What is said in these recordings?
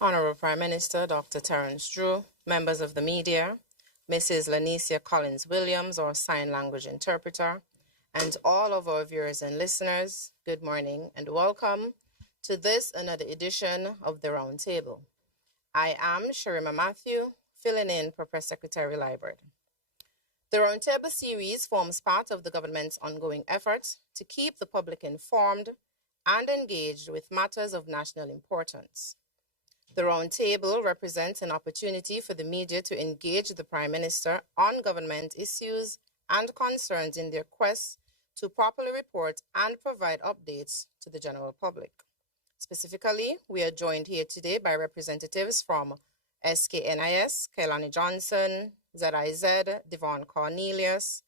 Honorable Prime Minister Dr. Terrance Drew, members of the media, Mrs. Lanicia Collins-Williams, our sign language interpreter, and all of our viewers and listeners, good morning and welcome to this another edition of the Roundtable. I am Sharima Matthew, filling in for Press Secretary Liburd. The Roundtable series forms part of the government's ongoing efforts to keep the public informed and engaged with matters of national importance. The Roundtable represents an opportunity for the media to engage the Prime Minister on government issues and concerns in their quest to properly report and provide updates to the general public. Specifically, we are joined here today by representatives from SKNIS, Kailani Johnson, ZIZ, Devon Cornelius,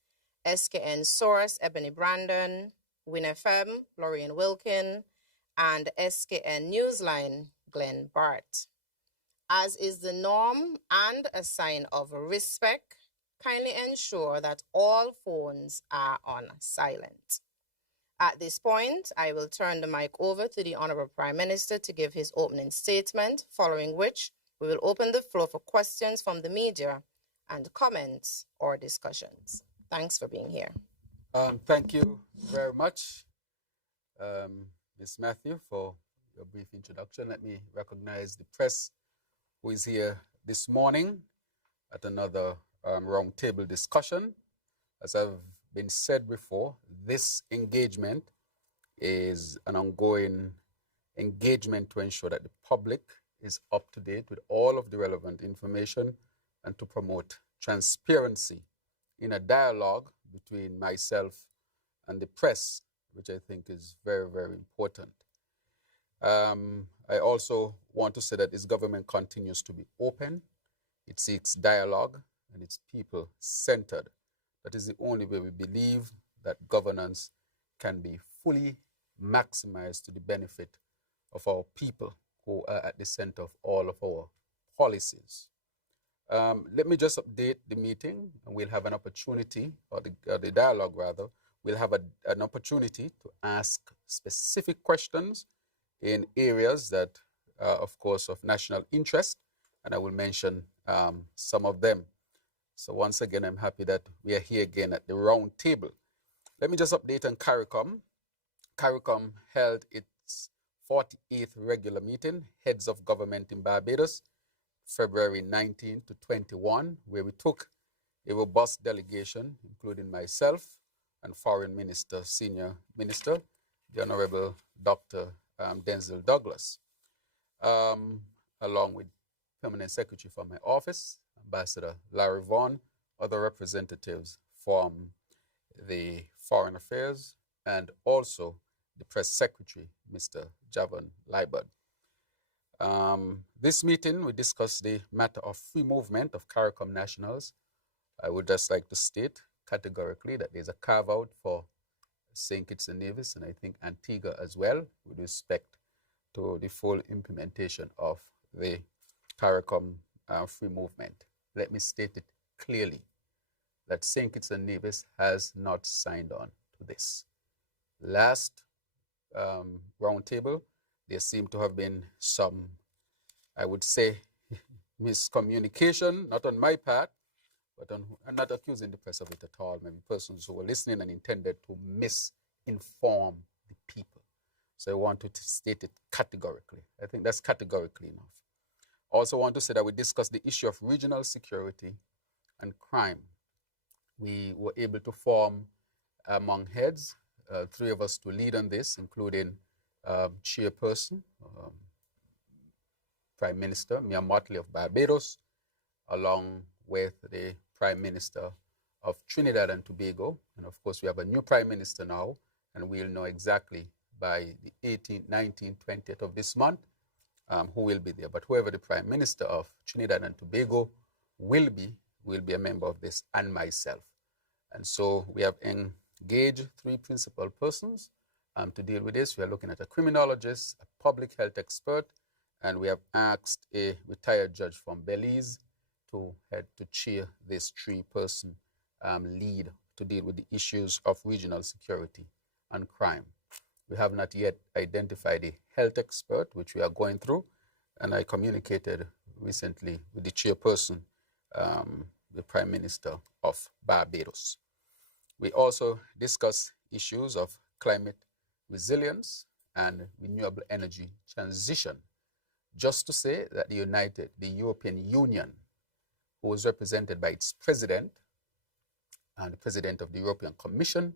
SKN Source, Ebony Brandon, WinFM, Lorraine Wilkin, and SKN Newsline, Glenn Bart. As is the norm and a sign of respect, kindly ensure that all phones are on silent. At this point, I will turn the mic over to the Honorable Prime Minister to give his opening statement, following which we will open the floor for questions from the media and comments or discussions. Thanks for being here. Thank you very much, Ms. Matthew, for your brief introduction. Let me recognize the press who is here this morning at another roundtable discussion. As I've been said before, this engagement is an ongoing engagement to ensure that the public is up to date with all of the relevant information and to promote transparency in a dialogue between myself and the press, which I think is very, very important. I also want to say that this government continues to be open. It seeks dialogue and it's people-centered. That is the only way we believe that governance can be fully maximized to the benefit of our people who are at the center of all of our policies. Let me just update the meeting, and we'll have an opportunity, or the dialogue rather, we'll have an opportunity to ask specific questions in areas that are, of course, of national interest, and I will mention some of them. So once again, I'm happy that we are here again at the round table. Let me just update on CARICOM. CARICOM held its 48th regular meeting, Heads of Government in Barbados, February 19 to 21, where we took a robust delegation, including myself and Foreign Minister, Senior Minister, the Honorable Dr. Denzel Douglas, along with Permanent Secretary from my office, Ambassador Larry Vaughan, other representatives from the Foreign Affairs, and also the Press Secretary, Mr. Javan Liburd. This meeting, we discussed the matter of free movement of CARICOM nationals. I would just like to state categorically that there's a carve-out for St. Kitts and Nevis, and I think Antigua as well, with respect to the full implementation of the CARICOM free movement. Let me state it clearly that St. Kitts and Nevis has not signed on to this. Last roundtable, there seemed to have been some, I would say, miscommunication, not on my part, but I'm not accusing the press of it at all. Maybe persons who were listening and intended to misinform the people. So I want to state it categorically. I think that's categorically enough. Also want to say that we discussed the issue of regional security and crime. We were able to form among heads, three of us to lead on this, including chairperson, Prime Minister Mia Mottley of Barbados, along with the Prime Minister of Trinidad and Tobago. And of course, we have a new Prime Minister now, and we'll know exactly by the 18th, 19th, 20th of this month who will be there. But whoever the Prime Minister of Trinidad and Tobago will be a member of this, and myself. And so we have engaged three principal persons to deal with this. We are looking at a criminologist, a public health expert, and we have asked a retired judge from Belize to head to chair this three-person lead to deal with the issues of regional security and crime. We have not yet identified a health expert, which we are going through, and I communicated recently with the chairperson, the Prime Minister of Barbados. We also discussed issues of climate resilience and renewable energy transition. Just to say that the European Union, who is represented by its president and the president of the European Commission,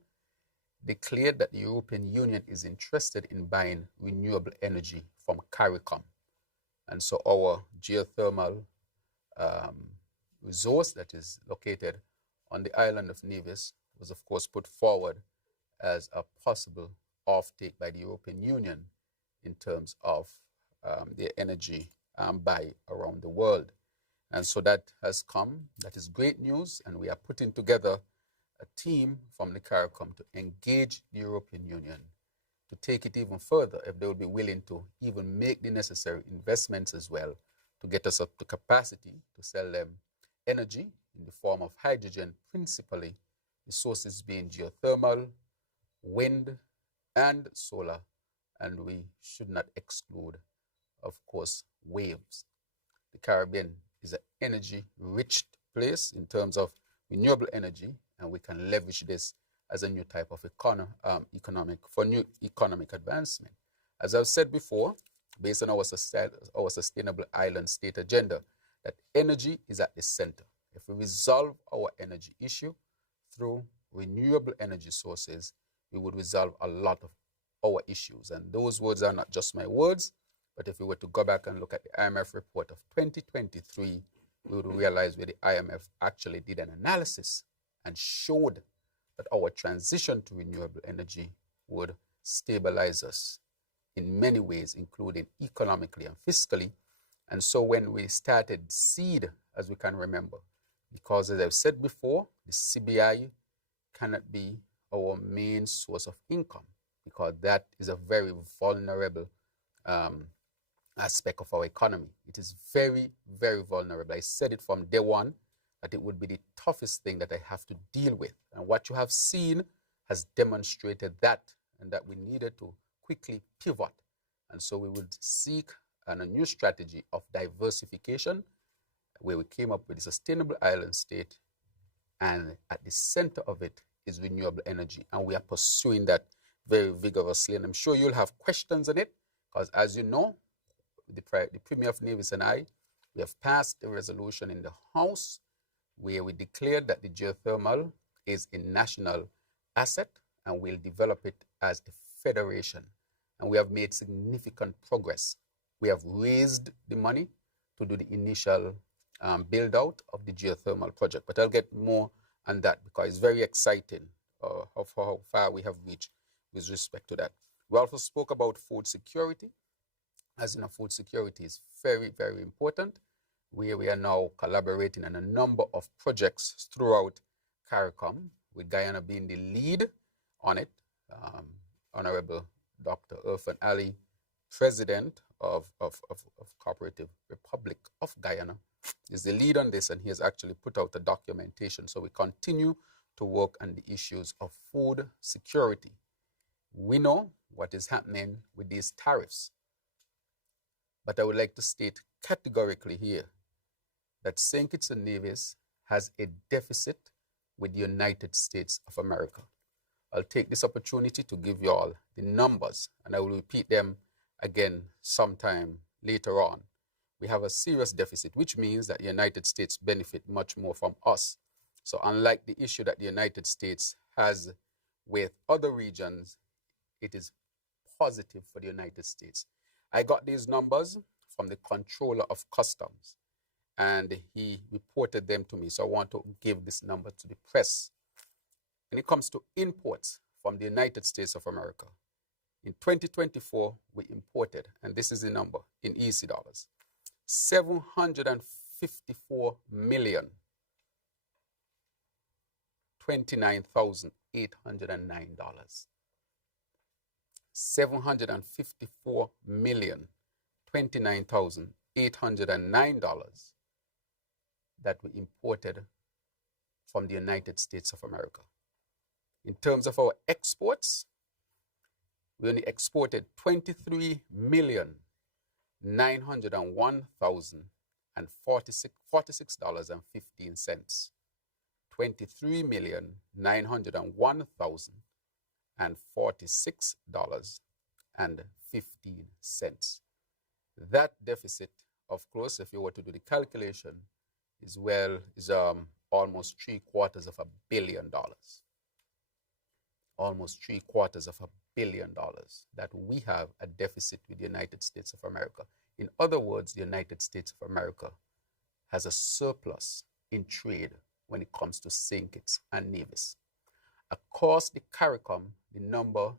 declared that the European Union is interested in buying renewable energy from CARICOM. And so our geothermal resource that is located on the island of Nevis was, of course, put forward as a possible offtake by the European Union in terms of their energy buy around the world. And so that has come. That is great news. And we are putting together a team from the CARICOM to engage the European Union to take it even further if they will be willing to even make the necessary investments as well to get us up to capacity to sell them energy in the form of hydrogen, principally the sources being geothermal, wind, and solar. And we should not exclude, of course, waves. The Caribbean is an energy-rich place in terms of renewable energy, and we can leverage this as a new type of new economic advancement. As I've said before, based on our sustainable island state agenda, that energy is at the center. If we resolve our energy issue through renewable energy sources, we would resolve a lot of our issues. And those words are not just my words, but if we were to go back and look at the IMF report of 2023, we would realize where the IMF actually did an analysis and showed that our transition to renewable energy would stabilize us in many ways, including economically and fiscally. And so when we started SEED, as we can remember, because as I've said before, the CBI cannot be our main source of income because that is a very vulnerable aspect of our economy. It is very, very vulnerable. I said it from day one that it would be the toughest thing that I have to deal with. And what you have seen has demonstrated that, and that we needed to quickly pivot. And so we would seek a new strategy of diversification where we came up with a sustainable island state, and at the center of it is renewable energy. And we are pursuing that very vigorously. And I'm sure you'll have questions on it, because as you know, the Premier of Nevis and I, we have passed a resolution in the House where we declared that the geothermal is a national asset and we'll develop it as a federation. And we have made significant progress. We have raised the money to do the initial build out of the geothermal project. But I'll get more on that because it's very exciting how far we have reached with respect to that. We also spoke about food security. As you know, food security is very, very important. We are now collaborating on a number of projects throughout CARICOM, with Guyana being the lead on it. Honorable Dr. Irfan Ali, President of Cooperative Republic of Guyana, is the lead on this, and he has actually put out a documentation. So we continue to work on the issues of food security. We know what is happening with these tariffs, but I would like to state categorically here that St. Kitts and Nevis has a deficit with the United States of America. I'll take this opportunity to give you all the numbers, and I will repeat them again sometime later on. We have a serious deficit, which means that the United States benefit much more from us. So unlike the issue that the United States has with other regions, it is positive for the United States. I got these numbers from the Controller of Customs, and he reported them to me. So I want to give this number to the press. When it comes to imports from the United States of America, in 2024, we imported, and this is the number in EC dollars, $754,029,809. $754,029,809 that we imported from the United States of America. In terms of our exports, we only exported $901,046.15. $23,901,046.15. That deficit, of course, if you were to do the calculation, is almost $750 million. Almost $750 million that we have a deficit with the United States of America. In other words, the United States of America has a surplus in trade when it comes to St. Kitts and Nevis. Across the CARICOM, the number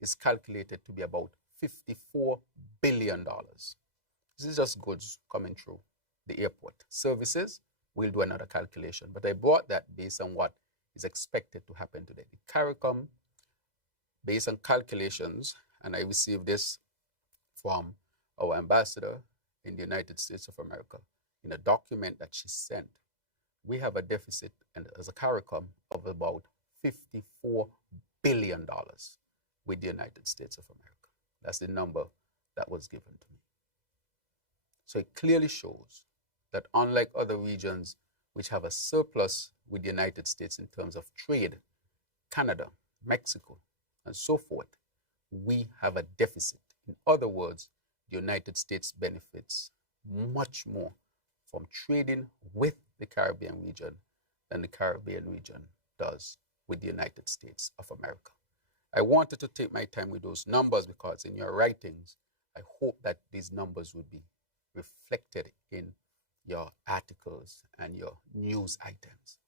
is calculated to be about $54 billion. This is just goods coming through the airport. Services, we'll do another calculation, but I brought that based on what is expected to happen today. The CARICOM, based on calculations, and I received this from our ambassador in the United States of America in a document that she sent. We have a deficit and as a CARICOM of about $54 billion with the United States of America. That's the number that was given to me. So it clearly shows that unlike other regions which have a surplus with the United States in terms of trade, Canada, Mexico, and so forth, we have a deficit. In other words, the United States benefits much more from trading with the Caribbean region than the Caribbean region does with the United States of America. I wanted to take my time with those numbers because in your writings, I hope that these numbers would be reflected in your articles and your news items.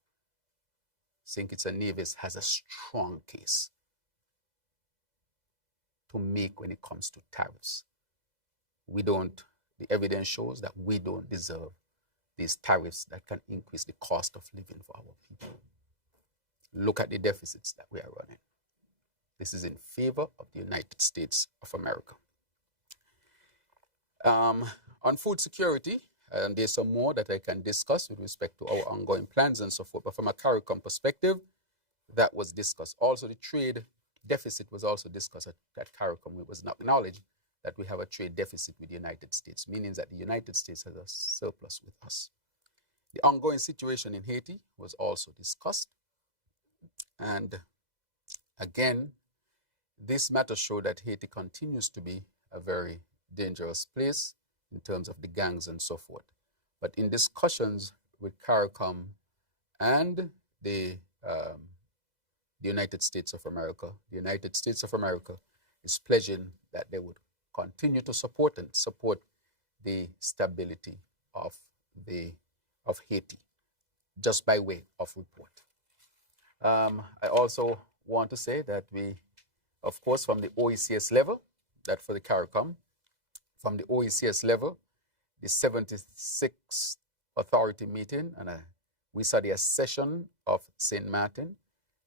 St. Kitts and Nevis has a strong case to make when it comes to tariffs. The evidence shows that we don't deserve these tariffs that can increase the cost of living for our people. Look at the deficits that we are running. This is in favor of the United States of America. On food security, and there's some more that I can discuss with respect to our ongoing plans and so forth, but from a CARICOM perspective, that was discussed. Also, the trade deficit was also discussed at CARICOM. It was not acknowledged that we have a trade deficit with the United States, meaning that the United States has a surplus with us. The ongoing situation in Haiti was also discussed. And again, this matter showed that Haiti continues to be a very dangerous place in terms of the gangs and so forth. But in discussions with CARICOM and the United States of America, the United States of America is pledging that they would continue to support the stability of Haiti, just by way of report. I also want to say that we, of course, from the OECS level, that for the CARICOM, from the OECS level, the 76th authority meeting, and we saw the session of St. Martin,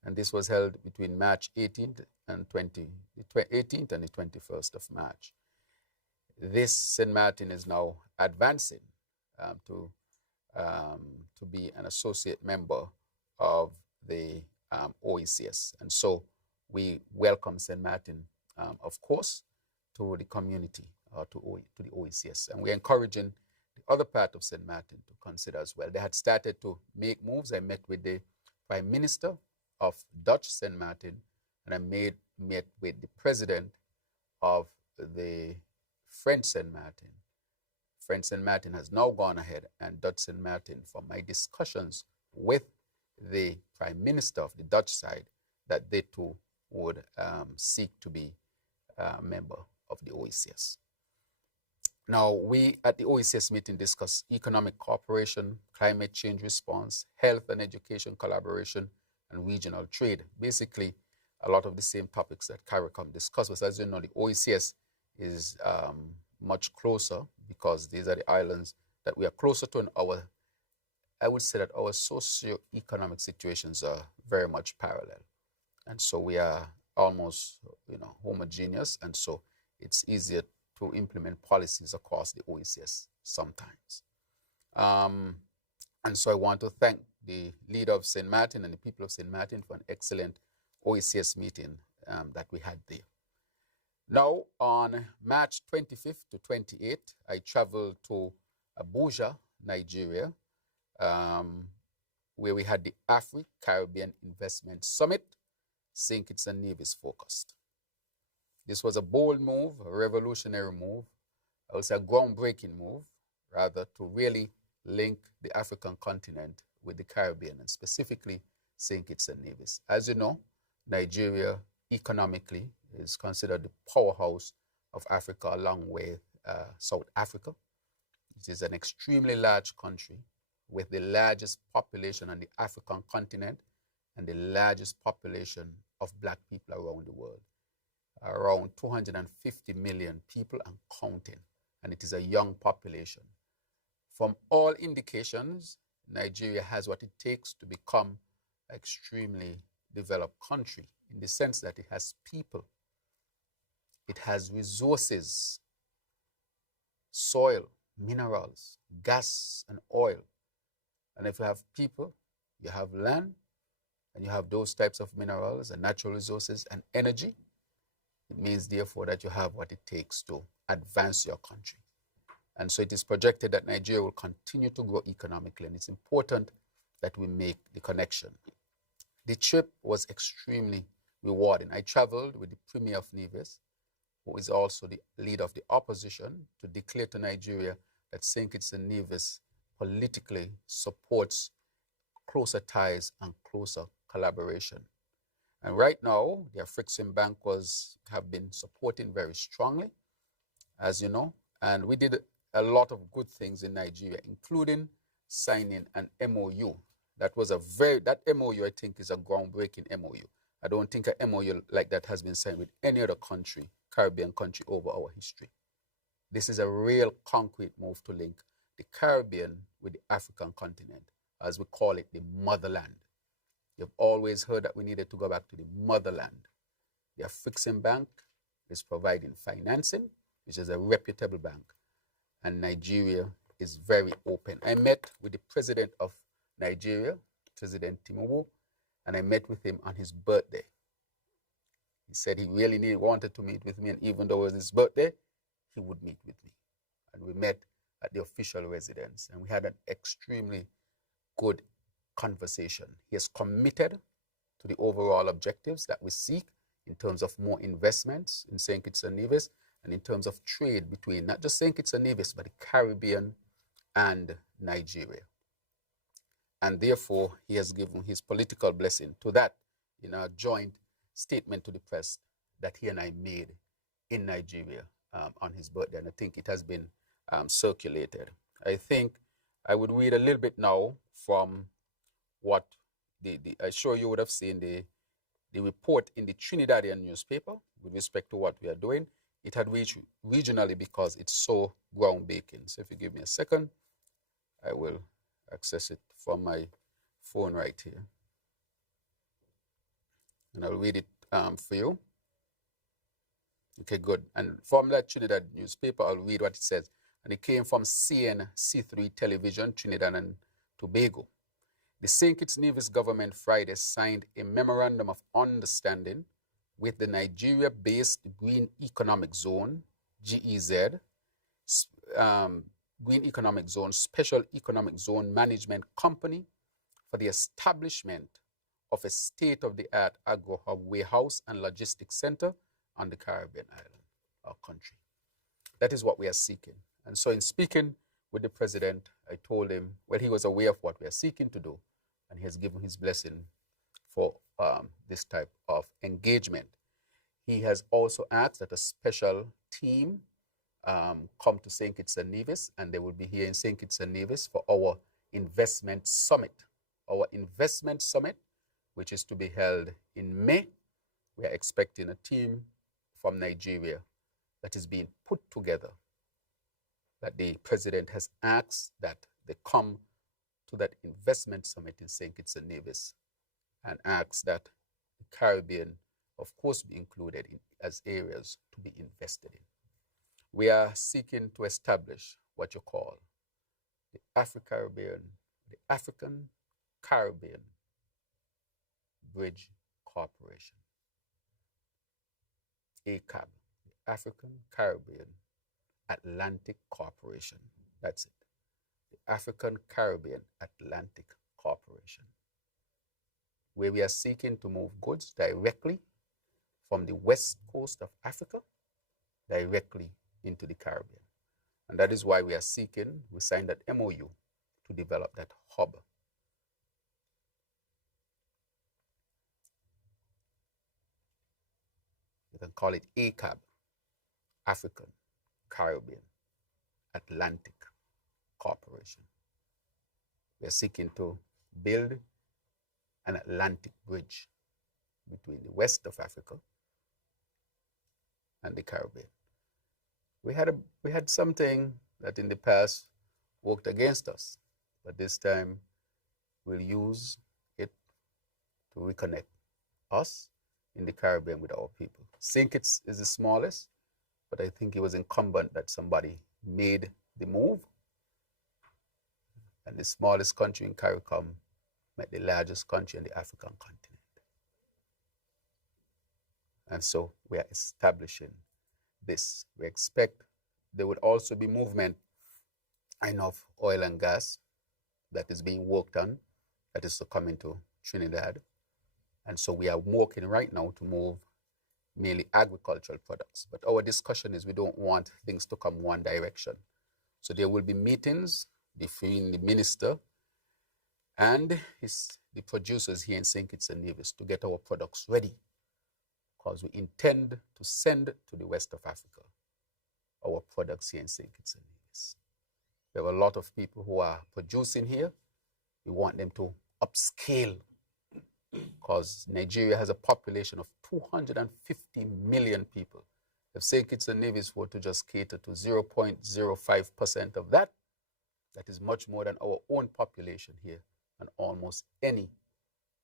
and this was held between March 18th and the 21st of March. This St. Martin is now advancing to be an associate member of the OECS. And so we welcome St. Martin, of course, to the community, to the OECS. And we're encouraging the other part of St. Martin to consider as well. They had started to make moves. I met with the Prime Minister of Dutch St. Martin, and I met with the President of the French St. Martin. French St. Martin has now gone ahead, and Dutch St. Martin, from my discussions with the Prime Minister of the Dutch side, that they too would seek to be a member of the OECS. Now, we at the OECS meeting discussed economic cooperation, climate change response, health and education collaboration, and regional trade. Basically, a lot of the same topics that CARICOM discussed. But as you know, the OECS is much closer because these are the islands that we are closer to, and I would say that our socio-economic situations are very much parallel. And so we are almost, homogeneous, and so it's easier to implement policies across the OECS sometimes. And so I want to thank the leader of St. Martin and the people of St. Martin for an excellent OECS meeting that we had there. Now, on March 25th to 28th, I traveled to Abuja, Nigeria, where we had the Afro-Caribbean Investment Summit, St. Kitts and Nevis focused. This was a bold move, a revolutionary move, I would say a groundbreaking move, rather, to really link the African continent with the Caribbean, and specifically St. Kitts and Nevis. As you know, Nigeria economically is considered the powerhouse of Africa, along with South Africa. It is an extremely large country with the largest population on the African continent and the largest population of Black people around the world. Around 250 million people and counting, and it is a young population. From all indications, Nigeria has what it takes to become an extremely developed country, in the sense that it has people, it has resources, soil, minerals, gas, and oil. And if you have people, you have land, and you have those types of minerals and natural resources and energy, it means, therefore, that you have what it takes to advance your country. And so it is projected that Nigeria will continue to grow economically, and it's important that we make the connection. The trip was extremely rewarding. I traveled with the Premier of Nevis, who is also the leader of the opposition, to declare to Nigeria that St. Kitts and Nevis politically supports closer ties and closer collaboration. And right now, the Afreximbank have been supporting very strongly, as you know, and we did a lot of good things in Nigeria, including signing an MOU. That MOU, I think, is a groundbreaking MOU. I don't think an MOU like that has been signed with any other country, Caribbean country, over our history. This is a real concrete move to link the Caribbean with the African continent, as we call it, the motherland. You've always heard that we needed to go back to the motherland. The Afreximbank is providing financing, which is a reputable bank, and Nigeria is very open. I met with the president of Nigeria, President Tinubu, and I met with him on his birthday. He said he really wanted to meet with me, and even though it was his birthday, he would meet with me. And we met at the official residence, and we had an extremely good conversation. He is committed to the overall objectives that we seek in terms of more investments in St. Kitts and Nevis, and in terms of trade between not just St. Kitts and Nevis, but the Caribbean and Nigeria. And therefore, he has given his political blessing to that in a joint statement to the press that he and I made in Nigeria on his birthday. And I think it has been circulated. I think I would read a little bit now from what I'm sure you would have seen the report in the Trinidadian newspaper with respect to what we are doing. It had reached regionally because it's so groundbreaking. So if you give me a second, I will access it from my phone right here. And I'll read it for you. Okay, good. And from that Trinidad newspaper, I'll read what it says. And it came from CNC3 Television, Trinidad and Tobago. The St. Kitts Nevis government Friday signed a memorandum of understanding with the Nigeria-based Green Economic Zone, GEZ, Green Economic Zone, Special Economic Zone Management Company for the establishment of a state-of-the-art agro-hub warehouse and logistics center on the Caribbean island, our country. That is what we are seeking. And so in speaking with the president, I told him, well, he was aware of what we are seeking to do, and he has given his blessing for this type of engagement. He has also asked that a special team come to St. Kitts and Nevis, and they will be here in St. Kitts and Nevis for our investment summit. Our investment summit, which is to be held in May. We are expecting a team from Nigeria that is being put together, that the president has asked that they come to that investment summit in St. Kitts and Nevis, and asks that the Caribbean, of course, be included as areas to be invested in. We are seeking to establish what you call the African Caribbean Bridge Corporation, ACAB, the African Caribbean Atlantic Corporation. That's it. The African Caribbean Atlantic Corporation, where we are seeking to move goods directly from the west coast of Africa directly into the Caribbean. And that is why we signed that MOU to develop that hub. You can call it ACAB, African Caribbean Atlantic Corporation. We are seeking to build an Atlantic bridge between the west of Africa and the Caribbean. We had something that in the past worked against us, but this time we'll use it to reconnect us in the Caribbean with our people. St. Kitts is the smallest, but I think it was incumbent that somebody made the move, and the smallest country in CARICOM met the largest country in the African continent. And so we are establishing this. We expect there would also be movement of oil and gas that is being worked on, that is to come into Trinidad. And so we are working right now to move mainly agricultural products. But our discussion is we don't want things to come one direction. So there will be meetings between the minister and the producers here in St. Kitts and Nevis to get our products ready, because we intend to send to the west of Africa our products here in St. Kitts and Nevis. We have a lot of people who are producing here. We want them to upscale, because Nigeria has a population of 250 million people. If St. Kitts and Nevis were to just cater to 0.05% of that, that is much more than our own population here, and almost any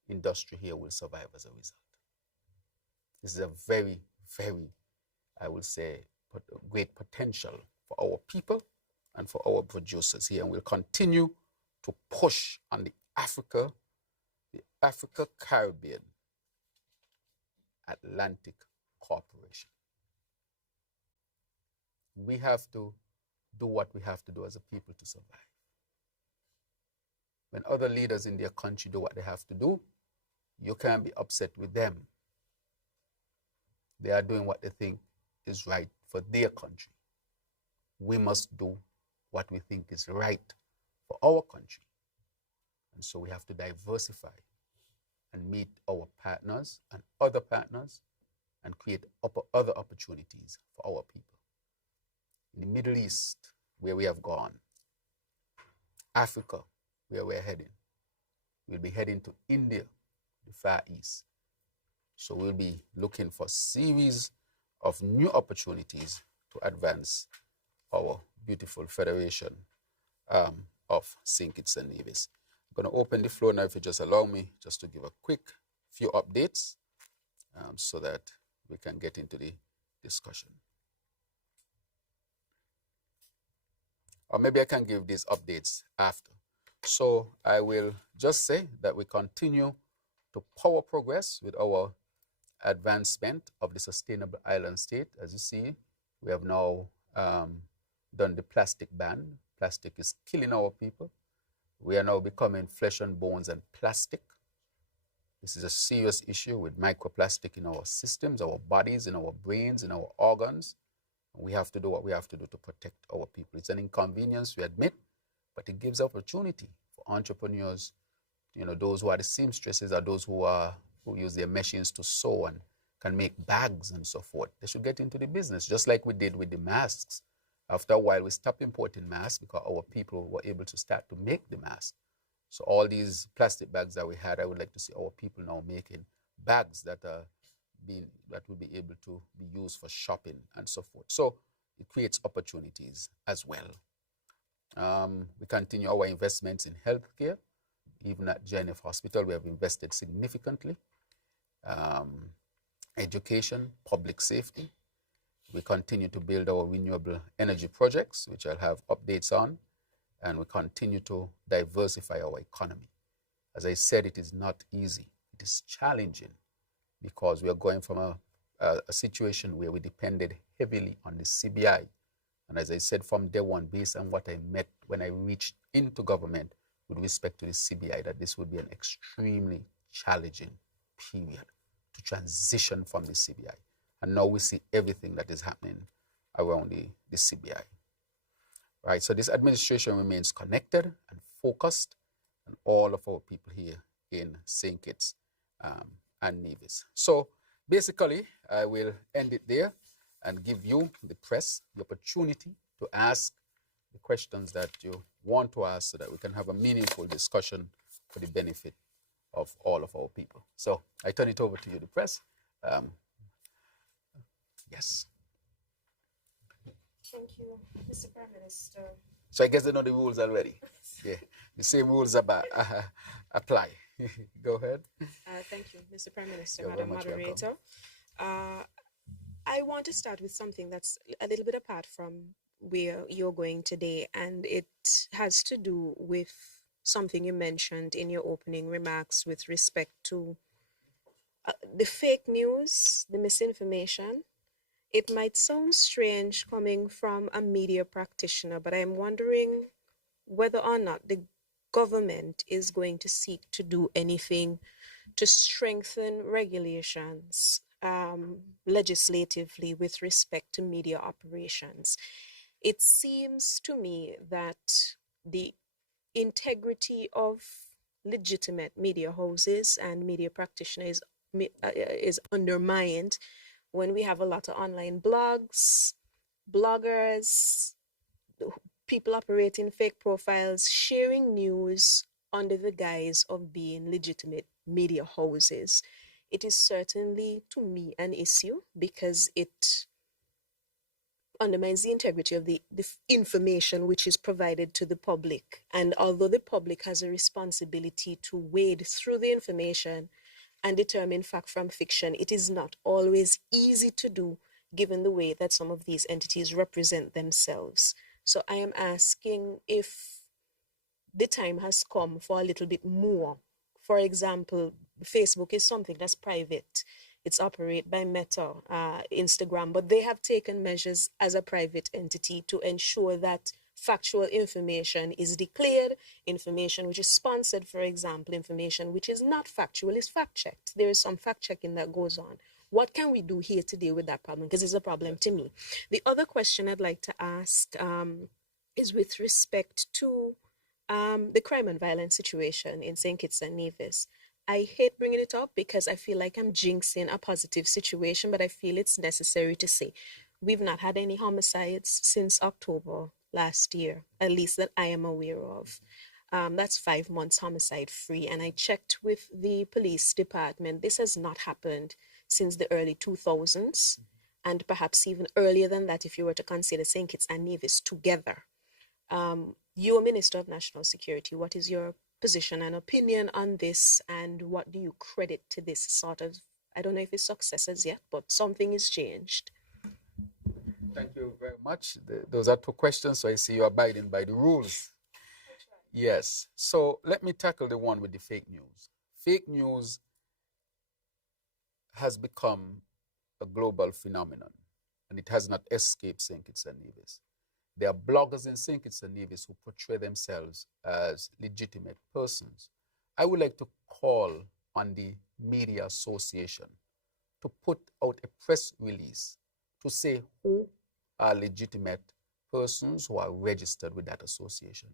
industry here will survive as a result. This is a very, very, I will say, great potential for our people and for our producers here. And we'll continue to push on the Africa Caribbean Atlantic Corporation. We have to do what we have to do as a people to survive. When other leaders in their country do what they have to do, you can't be upset with them. They are doing what they think is right for their country. We must do what we think is right for our country. And so we have to diversify and meet our partners and other partners and create other opportunities for our people. In the Middle East, where we have gone, Africa, where we're heading, we'll be heading to India, the Far East. So we'll be looking for a series of new opportunities to advance our beautiful federation of St. Kitts and Nevis. I'm going to open the floor now, if you just allow me, just to give a quick few updates so that we can get into the discussion. Or maybe I can give these updates after. So I will just say that we continue to power progress with our advancement of the sustainable island state. As you see, we have now done the plastic ban. Plastic is killing our people. We are now becoming flesh and bones and plastic. This is a serious issue with microplastic in our systems, our bodies, in our brains, in our organs. And we have to do what we have to do to protect our people. It's an inconvenience, we admit, but it gives opportunity for entrepreneurs, those who are the seamstresses are those who use their machines to sew and can make bags and so forth. They should get into the business, just like we did with the masks. After a while, we stopped importing masks because our people were able to start to make the masks. So all these plastic bags that we had, I would like to see our people now making bags that will be able to be used for shopping and so forth. So it creates opportunities as well. We continue our investments in healthcare. Even at JNF Hospital, we have invested significantly. Education, public safety. We continue to build our renewable energy projects, which I'll have updates on, and we continue to diversify our economy. As I said, it is not easy. It is challenging because we are going from a a situation where we depended heavily on the CBI. And as I said from day one, based on what I met when I reached into government with respect to the CBI, that this would be an extremely challenging period to transition from the CBI. And now we see everything that is happening around the CBI. Right, so this administration remains connected and focused on all of our people here in St. Kitts and Nevis. So basically, I will end it there and give you, the press, the opportunity to ask the questions that you want to ask so that we can have a meaningful discussion for the benefit of all of our people. So I turn it over to you, the press. Yes. Thank you, Mr. Prime Minister. So I guess they know the rules already. Yeah, the same rules apply. Go ahead. Thank you, Mr. Prime Minister, You're Madam very much Moderator. I want to start with something that's a little bit apart from where you're going today, and it has to do with something you mentioned in your opening remarks with respect to the fake news, the misinformation. It might sound strange coming from a media practitioner, but I'm wondering whether or not the government is going to seek to do anything to strengthen regulations legislatively with respect to media operations. It seems to me that the integrity of legitimate media houses and media practitioners is undermined when we have a lot of online blogs, bloggers, people operating fake profiles, sharing news under the guise of being legitimate media houses. It is certainly, to me, an issue because it undermines the integrity of the information which is provided to the public. And although the public has a responsibility to wade through the information and determine fact from fiction, it is not always easy to do given the way that some of these entities represent themselves. So I am asking if the time has come for a little bit more. For example, Facebook is something that's private. It's operated by Meta, Instagram, but they have taken measures as a private entity to ensure that factual information is declared, information which is sponsored, for example, information which is not factual is fact-checked. There is some fact-checking that goes on. What can we do here to deal with that problem? Because it's a problem to me. The other question I'd like to ask is with respect to the crime and violence situation in St. Kitts and Nevis. I hate bringing it up because I feel like I'm jinxing a positive situation, but I feel it's necessary to say we've not had any homicides since October last year, at least that I am aware of. That's 5 months homicide free. And I checked with the police department. This has not happened since the early 2000s, and perhaps even earlier than that if you were to consider St. Kitts and Nevis together. You're Minister of National Security. What is your position and opinion on this, and what do you credit to this sort of, I don't know if it's success as yet, but something is changed? Thank you very much. Those are two questions, so I see you're abiding by the rules. Yes, so let me tackle the one with the fake news. Fake news has become a global phenomenon, and it has not escaped St. Kitts and Nevis. There are bloggers in St. Kitts and Nevis who portray themselves as legitimate persons. I would like to call on the Media Association to put out a press release to say who are legitimate persons who are registered with that association.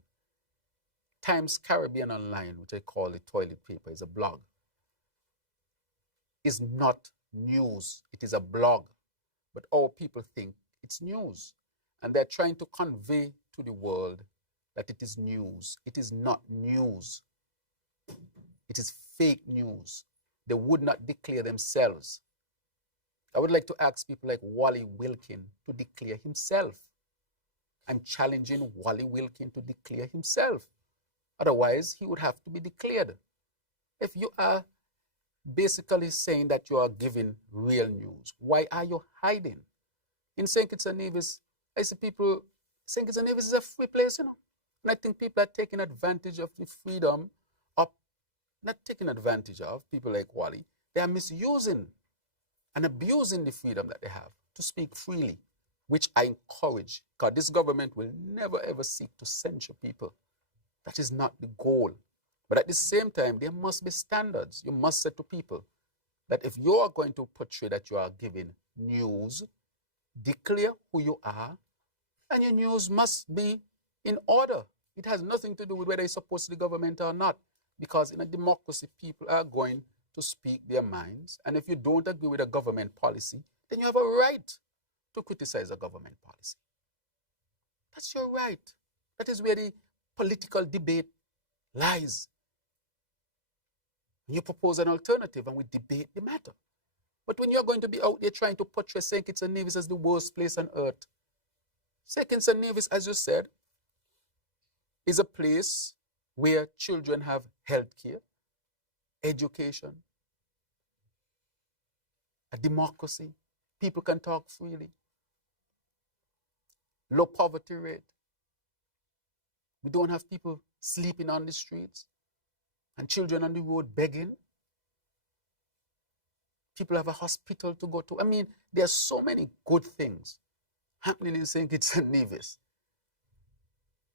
Times Caribbean Online, which I call the toilet paper, is a blog. Is not news, it is a blog. But our people think it's news. And they're trying to convey to the world that it is news. It is not news. It is fake news. They would not declare themselves. I would like to ask people like Wally Wilkin to declare himself. I'm challenging Wally Wilkin to declare himself. Otherwise, he would have to be declared. If you are basically saying that you are giving real news, why are you hiding? In St. Kitts and Nevis, I see people, St. Kitts and Nevis is a free place, And I think people are taking advantage of the freedom of, not taking advantage of people like Wally. They are misusing and abusing the freedom that they have to speak freely, which I encourage, because this government will never ever seek to censure people. That is not the goal. But at the same time, there must be standards. You must say to people that if you are going to portray that you are giving news, declare who you are, and your news must be in order. It has nothing to do with whether it's supposed to the government or not, because in a democracy, people are going to speak their minds, and if you don't agree with a government policy, then you have a right to criticize a government policy. That's your right. That is where the political debate lies. You propose an alternative and we debate the matter. But when you're going to be out there trying to portray St. Kitts and Nevis as the worst place on earth, St. Kitts and Nevis, as you said, is a place where children have health care, education, a democracy, people can talk freely, low poverty rate. We don't have people sleeping on the streets and children on the road begging. People have a hospital to go to. I mean, there are so many good things happening in St. Kitts and Nevis.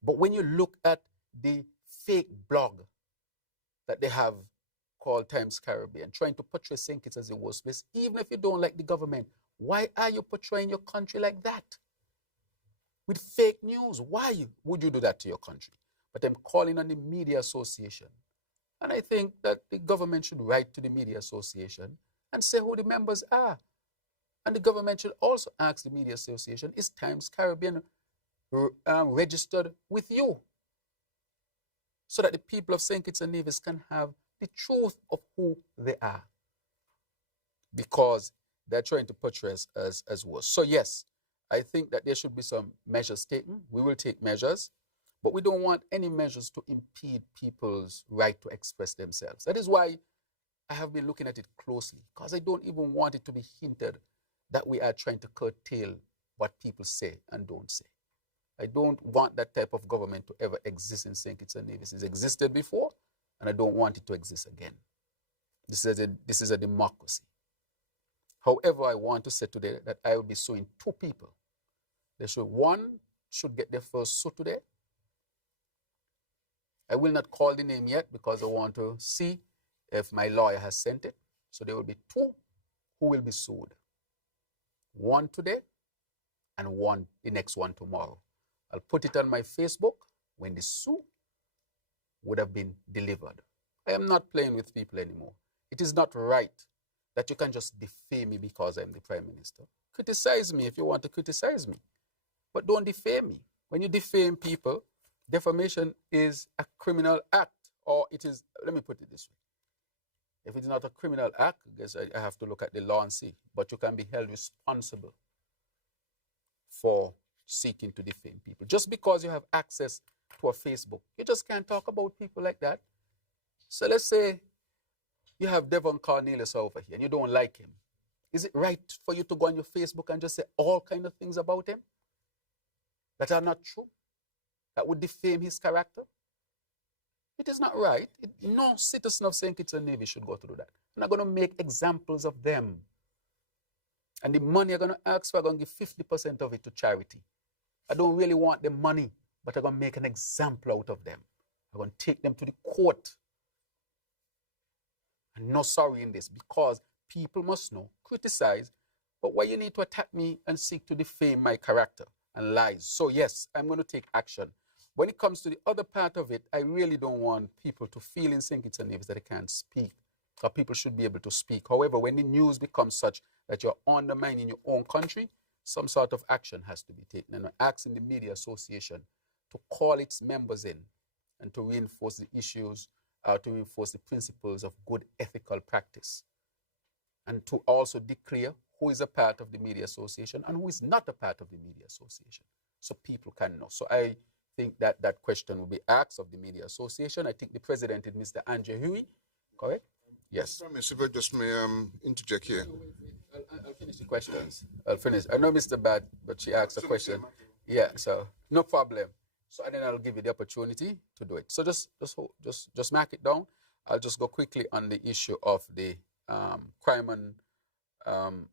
But when you look at the fake blog that they have called Times Caribbean, trying to portray St. Kitts as the worst place, even if you don't like the government, why are you portraying your country like that? With fake news, why would you do that to your country? But I'm calling on the Media Association. And I think that the government should write to the Media Association and say who the members are. And the government should also ask the Media Association, is Times Caribbean registered with you? So that the people of St. Kitts and Nevis can have the truth of who they are. Because they're trying to portray us as worse. So yes, I think that there should be some measures taken. We will take measures, but we don't want any measures to impede people's right to express themselves. That is why I have been looking at it closely, because I don't even want it to be hinted that we are trying to curtail what people say and don't say. I don't want that type of government to ever exist in St. Kitts and Nevis. It's existed before, and I don't want it to exist again. This is a democracy. However, I want to say today that I will be suing two people. One should get their first suit today. I will not call the name yet because I want to see if my lawyer has sent it. So there will be two who will be sued. One today and the next one tomorrow. I'll put it on my Facebook when the sue would have been delivered. I am not playing with people anymore. It is not right that you can just defame me because I'm the Prime Minister. Criticize me if you want to criticize me, but don't defame me. When you defame people, defamation is a criminal act, or it is, let me put it this way. If it's not a criminal act, I guess I have to look at the law and see, but you can be held responsible for seeking to defame people. Just because you have access to a Facebook, you just can't talk about people like that. So let's say you have Devon Cornelius over here and you don't like him. Is it right for you to go on your Facebook and just say all kind of things about him that are not true, that would defame his character? It is not right. No citizen of St. Kitts and Nevis should go through that. I'm not going to make examples of them. And the money I'm going to ask for, I'm going to give 50% of it to charity. I don't really want the money, but I'm going to make an example out of them. I'm going to take them to the court. And no sorry in this, because people must know, criticize, but why you need to attack me and seek to defame my character and lies. So yes, I'm going to take action. When it comes to the other part of it, I really don't want people to feel in St. Kitts and Nevis that they can't speak. Because people should be able to speak. However, when the news becomes such that you're undermining your own country, some sort of action has to be taken. And I'm asking the Media Association to call its members in and to reinforce the issues, to reinforce the principles of good ethical practice. And to also declare who is a part of the Media Association and who is not a part of the Media Association, so people can know. So I think that that question will be asked of the Media Association. I think the president is Mr. Andrew Huey, correct? Yes. If I just may interject here. I'll finish the questions. I'll finish. I know Mr. Bad, but she asked a question. Yeah, so no problem. So and then I'll give you the opportunity to do it. So just mark it down. I'll just go quickly on the issue of the crime and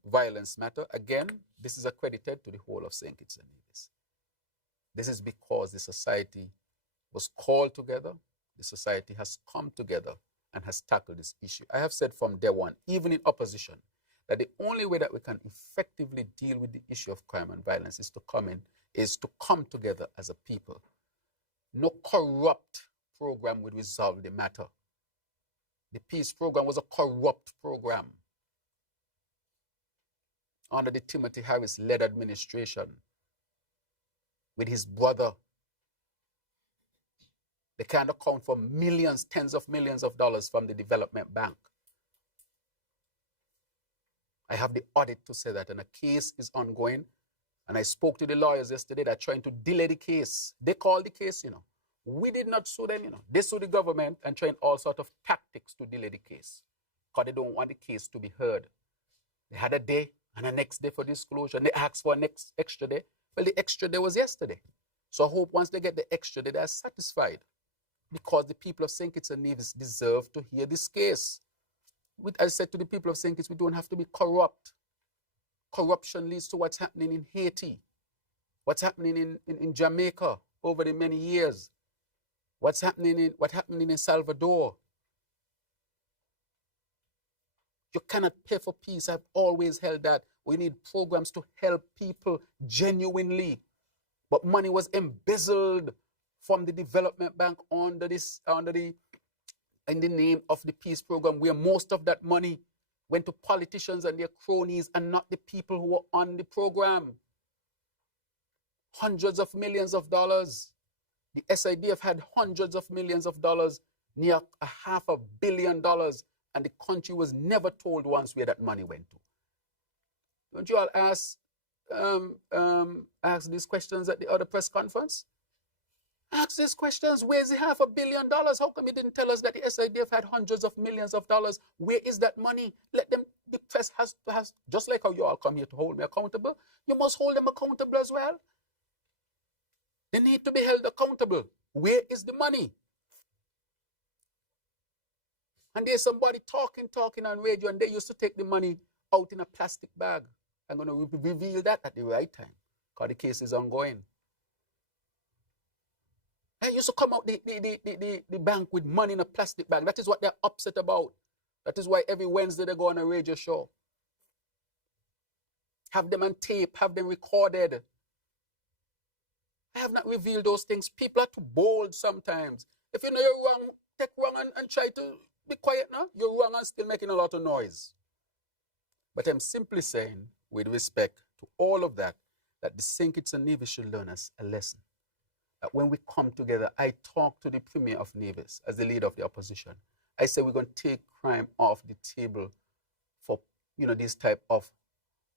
violence matter, again, this is accredited to the whole of St. Kitts and Nevis. This is because the society was called together, the society has come together and has tackled this issue. I have said from day one, even in opposition, that the only way that we can effectively deal with the issue of crime and violence is to come together as a people. No corrupt program would resolve the matter. The peace program was a corrupt program under the Timothy Harris-led administration with his brother. They can't account for millions, tens of millions of dollars from the development bank. I have the audit to say that, and a case is ongoing. And I spoke to the lawyers yesterday that are trying to delay the case. They called the case, We did not sue them, They sued the government and trying all sorts of tactics to delay the case because they don't want the case to be heard. They had a day and a next day for disclosure, and they asked for a next extra day. Well, the extra day was yesterday. So I hope once they get the extra day, they are satisfied because the people of St. Kitts and Nevis deserve to hear this case. I said to the people of St. Kitts, we don't have to be corrupt. Corruption leads to what's happening in Haiti, what's happening in Jamaica over the many years, what's happening in Salvador. You cannot pay for peace. I've always held that. We need programs to help people genuinely. But money was embezzled from the development bank in the name of the peace program, where most of that money went to politicians and their cronies and not the people who were on the program. Hundreds of millions of dollars. The SIDF had hundreds of millions of dollars, near $500 million, and the country was never told once where that money went to. Don't you all ask these questions at the other press conference? Ask these questions. Where's the $500 million? How come you didn't tell us that the SIDF had hundreds of millions of dollars? Where is that money? Let them, the press has, just like how you all come here to hold me accountable, you must hold them accountable as well. They need to be held accountable. Where is the money? And there's somebody talking on radio, and they used to take the money out in a plastic bag. I'm going to reveal that at the right time, because the case is ongoing. They used to come out the bank with money in a plastic bag. That is what they're upset about. That is why every Wednesday they go on a radio show. Have them on tape, have them recorded. I have not revealed those things. People are too bold sometimes. If you know you're wrong, take wrong and try to be quiet now. You're wrong and still making a lot of noise. But I'm simply saying, with respect to all of that, that the St. Kitts and Nevis should learn us a lesson. That when we come together, I talk to the Premier of Nevis as the leader of the opposition. I say we're going to take crime off the table for, this type of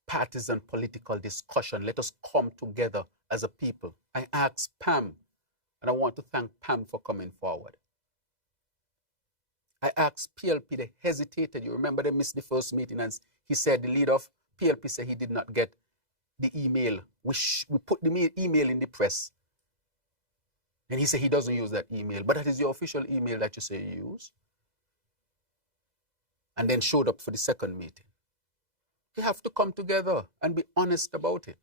partisan political discussion. Let us come together as a people. I asked Pam, and I want to thank Pam for coming forward. I asked PLP, they hesitated. You remember they missed the first meeting, and he said, the leader of PLP said he did not get the email. We put the email in the press. And he said he doesn't use that email, but that is your official email that you say you use. And then showed up for the second meeting. We have to come together and be honest about it.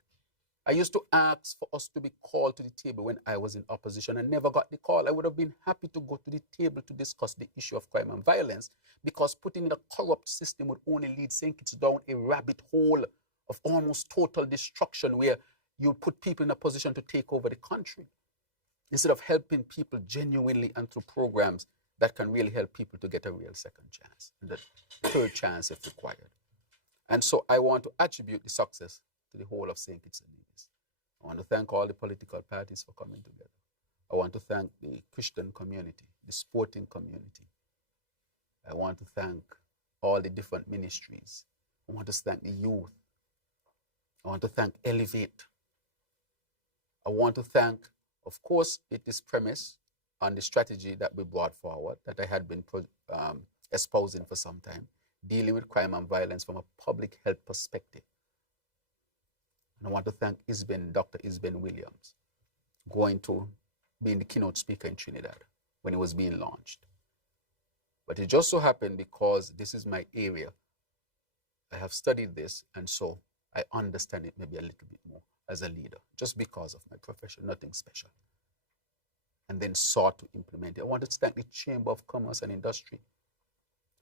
I used to ask for us to be called to the table when I was in opposition and never got the call. I would have been happy to go to the table to discuss the issue of crime and violence, because putting in a corrupt system would only lead St. Kitts down a rabbit hole of almost total destruction, where you put people in a position to take over the country, instead of helping people genuinely and through programs that can really help people to get a real second chance and a third chance if required. And so I want to attribute the success to the whole of St. Kitts and Nevis. I want to thank all the political parties for coming together. I want to thank the Christian community, the sporting community. I want to thank all the different ministries. I want to thank the youth. I want to thank Elevate. I want to thank, of course, it is premised on the strategy that we brought forward, that I had been espousing for some time, dealing with crime and violence from a public health perspective. And I want to thank Dr. Isben Williams, going to being the keynote speaker in Trinidad when it was being launched. But it just so happened, because this is my area, I have studied this, and so I understand it maybe a little bit more as a leader, just because of my profession, nothing special. And then sought to implement it. I want to thank the Chamber of Commerce and Industry,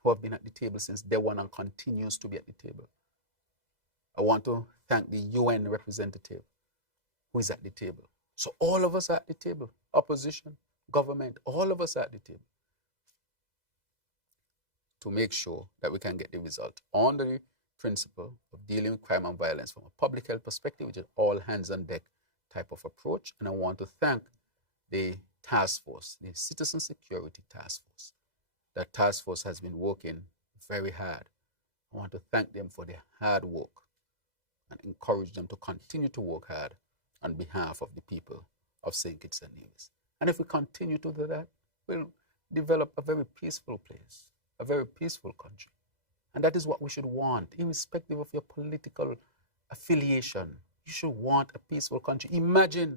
who have been at the table since day one and continues to be at the table. I want to thank the UN representative who is at the table. So all of us are at the table, opposition, government, all of us are at the table to make sure that we can get the result on the principle of dealing with crime and violence from a public health perspective, which is all hands on deck type of approach. And I want to thank the task force, the Citizen Security Task Force. That task force has been working very hard. I want to thank them for their hard work and encourage them to continue to work hard on behalf of the people of St. Kitts and Nevis. And if we continue to do that, we'll develop a very peaceful place, a very peaceful country. And that is what we should want, irrespective of your political affiliation. You should want a peaceful country. Imagine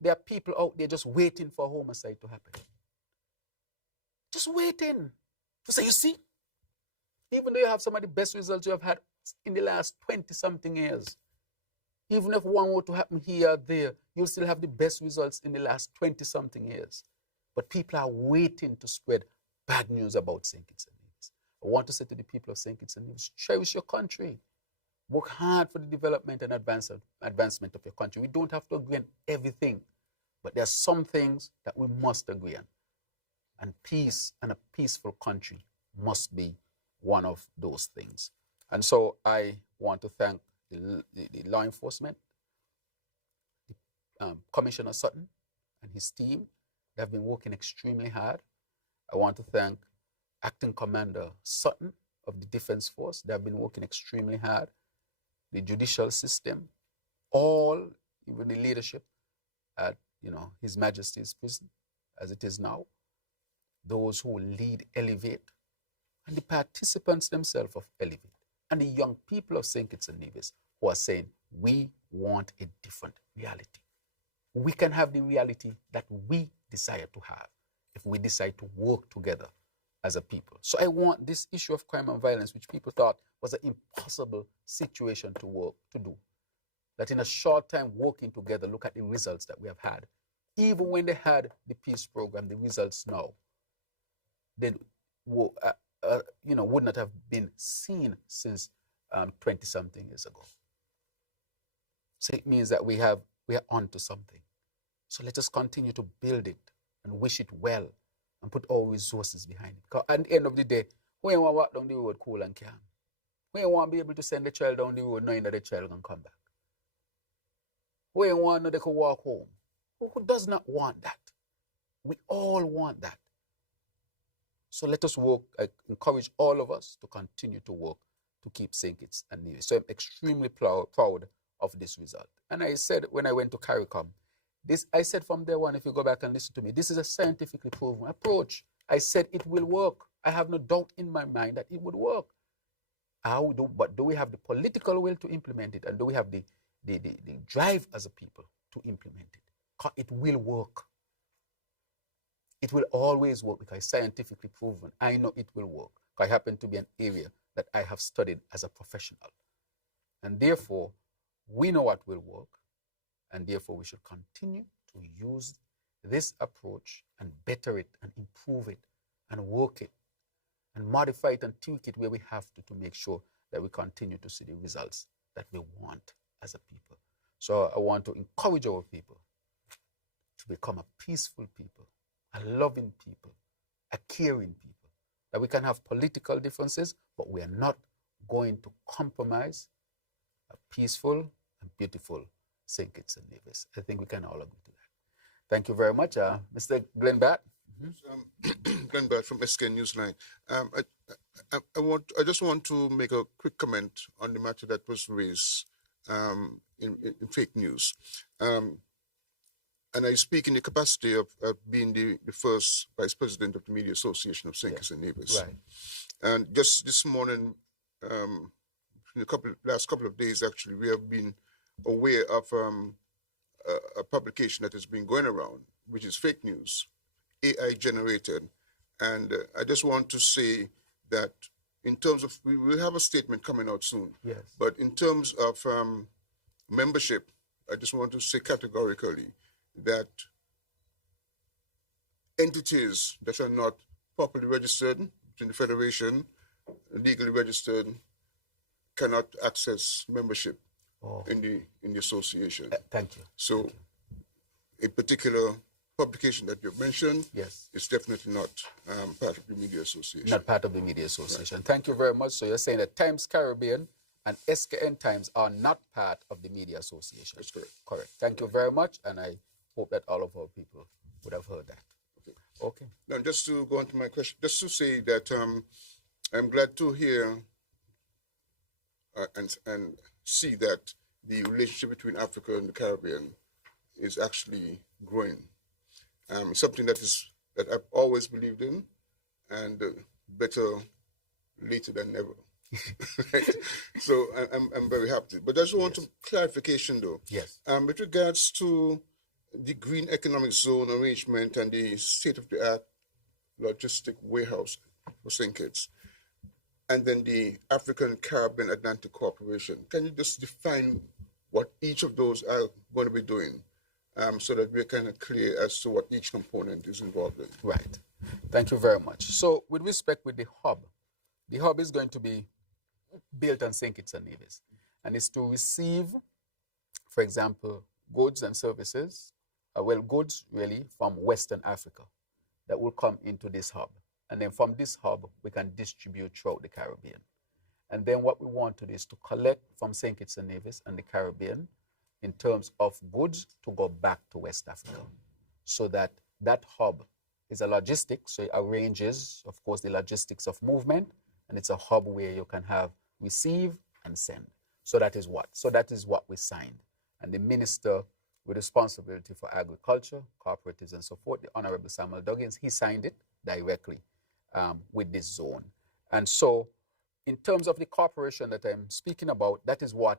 there are people out there just waiting for homicide to happen. Just waiting to say, you see, even though you have some of the best results you have had in the last 20-something years, even if one were to happen here or there, you'll still have the best results in the last 20-something years. But people are waiting to spread bad news about St. Kitts and Nevis. I want to say to the people of St. Kitts and Nevis, cherish your country. Work hard for the development and advancement of your country. We don't have to agree on everything, but there are some things that we must agree on. And peace and a peaceful country must be one of those things. And so I want to thank the law enforcement, Commissioner Sutton and his team. They have been working extremely hard. I want to thank Acting Commander Sutton of the Defense Force. They have been working extremely hard. The judicial system, all, even the leadership at His Majesty's prison, as it is now, those who lead Elevate, and the participants themselves of Elevate, and the young people of St. Kitts and Nevis who are saying, we want a different reality. We can have the reality that we desire to have if we decide to work together as a people. So I want this issue of crime and violence, which people thought was an impossible situation to do, that in a short time working together, look at the results that we have had. Even when they had the peace program, the results now, they would not have been seen since 20-something years ago. So it means that we are onto something. So let us continue to build it and wish it well and put all resources behind it. Because at the end of the day, we want to walk down the road cool and calm. We want to be able to send the child down the road knowing that the child can come back. We want to know they can walk home. Who does not want that? We all want that. So let us work. I encourage all of us to continue to work to keep St. Kitts and Nevis. So I'm extremely proud of this result. And I said when I went to CARICOM, I said from day one, if you go back and listen to me, this is a scientifically proven approach. I said it will work. I have no doubt in my mind that it would work. But do we have the political will to implement it? And do we have the drive as a people to implement it? It will work. It will always work because it's scientifically proven. I know it will work. I happen to be an area that I have studied as a professional. And therefore, we know what will work. And therefore, we should continue to use this approach and better it and improve it and work it and modify it and tweak it where we have to make sure that we continue to see the results that we want as a people. So I want to encourage our people to become a peaceful people, a loving people, a caring people, that we can have political differences, but we are not going to compromise a peaceful and beautiful St. Kitts and Nevis. I think we can all agree to that. Thank you very much. Mr. Glenn Batt. Glenn Batt from SK Newsline. I just want to make a quick comment on the matter that was raised in fake news. And I speak in the capacity of being the first Vice President of the Media Association of St. Kitts and Nevis. Right. And just this morning, in the last couple of days, actually, we have been aware of a publication that has been going around, which is fake news, AI generated. And I just want to say that in terms of, we will have a statement coming out soon. Yes. But in terms of membership, I just want to say categorically that entities that are not properly registered in the Federation, legally registered, cannot access membership in the association. Thank you. So a particular publication that you've mentioned is definitely not part of the Media Association. Not part of the Media Association. Right. Thank you very much. So you're saying that Times Caribbean and SKN Times are not part of the Media Association. That's correct. Correct. Thank you very much, and I hope that all of our people would have heard that. Okay. Now, just to go on to my question, just to say that I'm glad to hear and see that the relationship between Africa and the Caribbean is actually growing. Something that I've always believed in, and better later than never. Right? So I'm very happy. But I just want some clarification, though. Yes. With regards to the Green Economic Zone arrangement and the state-of-the-art logistic warehouse for St. Kitts, and then the African Caribbean Atlantic Corporation, can you just define what each of those are going to be doing, so that we're kind of clear as to what each component is involved in? Right. Thank you very much. So with respect with the hub is going to be built on St. Kitts and Nevis, and it's to receive, for example, goods and services, goods really from Western Africa that will come into this hub. And then from this hub, we can distribute throughout the Caribbean. And then what we want to do is to collect from St. Kitts and Nevis and the Caribbean in terms of goods to go back to West Africa. So that hub is a logistics, so it arranges, of course, the logistics of movement, and it's a hub where you can have receive and send. So that is what we signed. And the minister with responsibility for agriculture, cooperatives, and so forth, the Honorable Samuel Duggins, he signed it directly with this zone. And so in terms of the corporation that I'm speaking about, that is what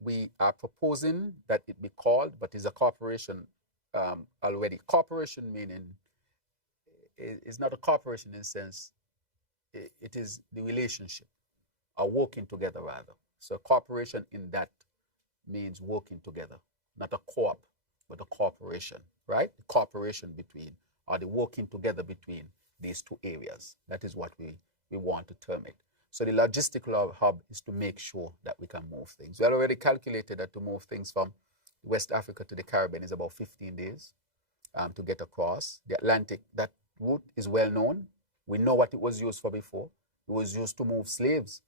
we are proposing that it be called, but is a corporation already. Corporation meaning is not a corporation in the sense, it is the relationship, or working together rather. So corporation in that means working together, not a co-op, but a corporation, right? The cooperation between, or the working together between these two areas. That is what we want to term it. So the logistical hub is to make sure that we can move things. We had already calculated that to move things from West Africa to the Caribbean is about 15 days to get across. The Atlantic, that route is well known. We know what it was used for before. It was used to move slaves.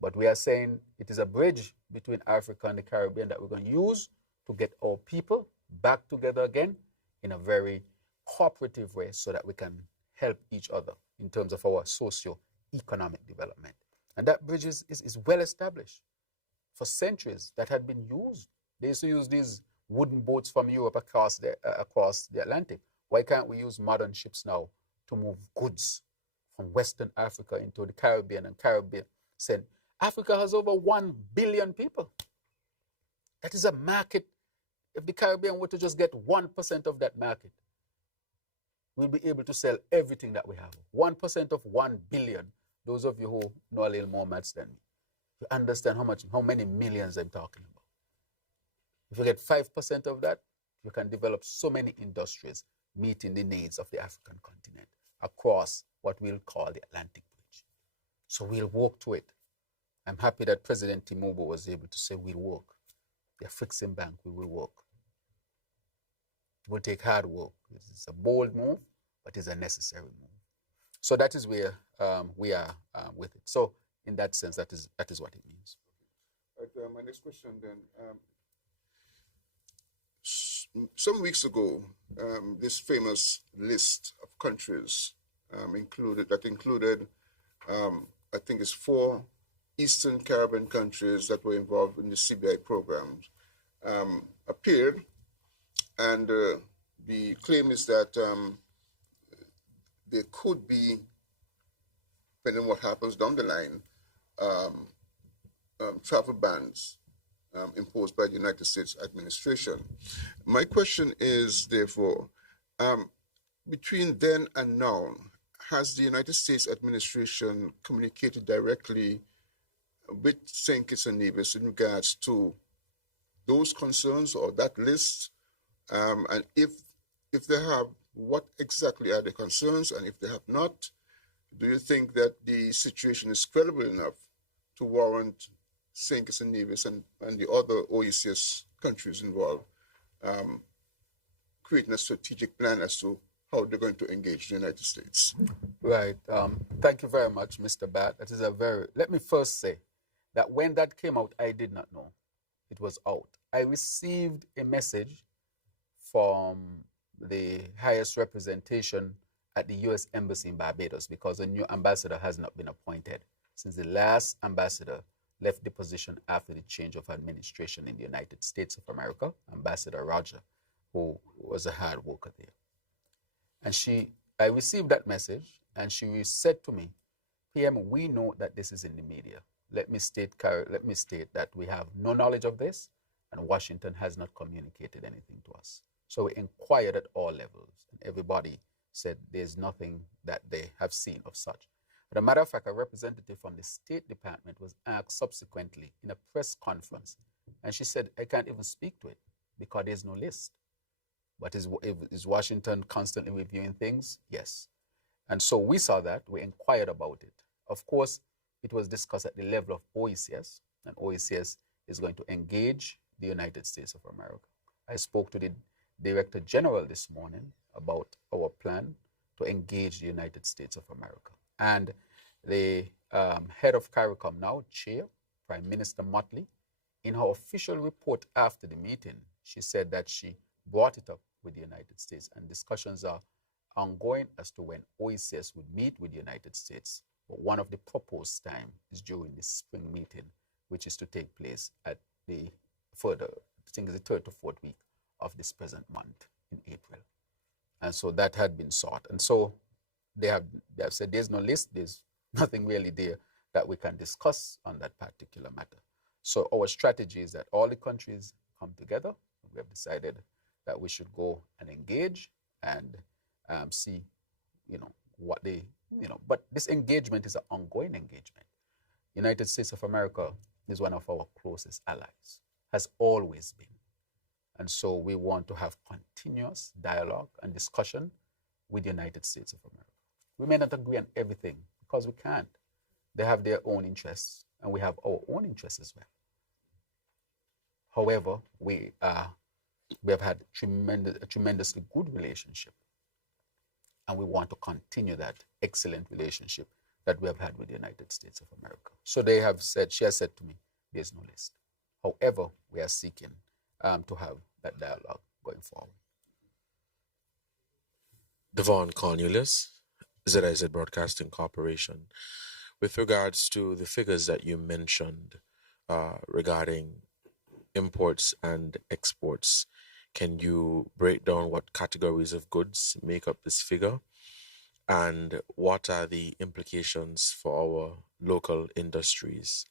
But we are saying it is a bridge between Africa and the Caribbean that we're going to use to get our people back together again in a very cooperative way so that we can help each other in terms of our socio-economic development. And that bridge is well established for centuries. That had been used. They used to use these wooden boats from Europe across the Atlantic. Why can't we use modern ships now to move goods from Western Africa into the Caribbean and Caribbean? Africa has over 1 billion people. That is a market. If the Caribbean were to just get 1% of that market, we'll be able to sell everything that we have. 1% of 1 billion. Those of you who know a little more maths than me, you understand how many millions I'm talking about. If you get 5% of that, you can develop so many industries meeting the needs of the African continent across what we'll call the Atlantic Bridge. So we'll work to it. I'm happy that President Tinubu was able to say we'll work. The African Bank, we will work. It will take hard work. It's a bold move, but it's a necessary move. So that is where we are with it. So in that sense, that is what it means. Right, my next question then. Some weeks ago, this famous list of countries included, I think it's 4 Eastern Caribbean countries that were involved in the CBI programs, appeared, and the claim is that there could be, depending on what happens down the line, travel bans imposed by the United States administration. My question is, therefore, between then and now, has the United States administration communicated directly with St. Kitts and Nevis in regards to those concerns or that list? And if they have, what exactly are the concerns? And if they have not, do you think that the situation is credible enough to warrant St. Kitts and Nevis and the other OECS countries involved creating a strategic plan as to how they're going to engage the United States? Right. Thank you very much, Mr. Bat. That is let me first say that when that came out, I did not know it was out. I received a message from the highest representation at the U.S. Embassy in Barbados, because a new ambassador has not been appointed since the last ambassador left the position after the change of administration in the United States of America, Ambassador Roger, who was a hard worker there. And I received that message, and she said to me, PM, we know that this is in the media. Let me state that we have no knowledge of this, and Washington has not communicated anything to us. So we inquired at all levels, and everybody said there's nothing that they have seen of such. As a matter of fact, a representative from the State Department was asked subsequently in a press conference, and she said, I can't even speak to it because there's no list. But is Washington constantly reviewing things? Yes. And so we saw that, we inquired about it. Of course, it was discussed at the level of OECS, and OECS is going to engage the United States of America. I spoke to the Director General this morning about our plan to engage the United States of America. And the head of CARICOM now, Chair, Prime Minister Motley, in her official report after the meeting, she said that she brought it up with the United States, and discussions are ongoing as to when OECS would meet with the United States. But one of the proposed time is during the spring meeting, which is to take place at the further, I think it's the third to fourth week of this present month in April. And so that had been sought. And so they have said there's no list, there's nothing really there that we can discuss on that particular matter. So our strategy is that all the countries come together. We have decided that we should go and engage and see, what they, but this engagement is an ongoing engagement. United States of America is one of our closest allies, has always been. And so we want to have continuous dialogue and discussion with the United States of America. We may not agree on everything because we can't. They have their own interests and we have our own interests as well. However, we have had a tremendously good relationship, and we want to continue that excellent relationship that we have had with the United States of America. So she has said to me, there's no list. However, we are seeking to have that dialogue going forward. Devon Cornelius, ZIZ Broadcasting Corporation. With regards to the figures that you mentioned regarding imports and exports, can you break down what categories of goods make up this figure? And what are the implications for our local industries?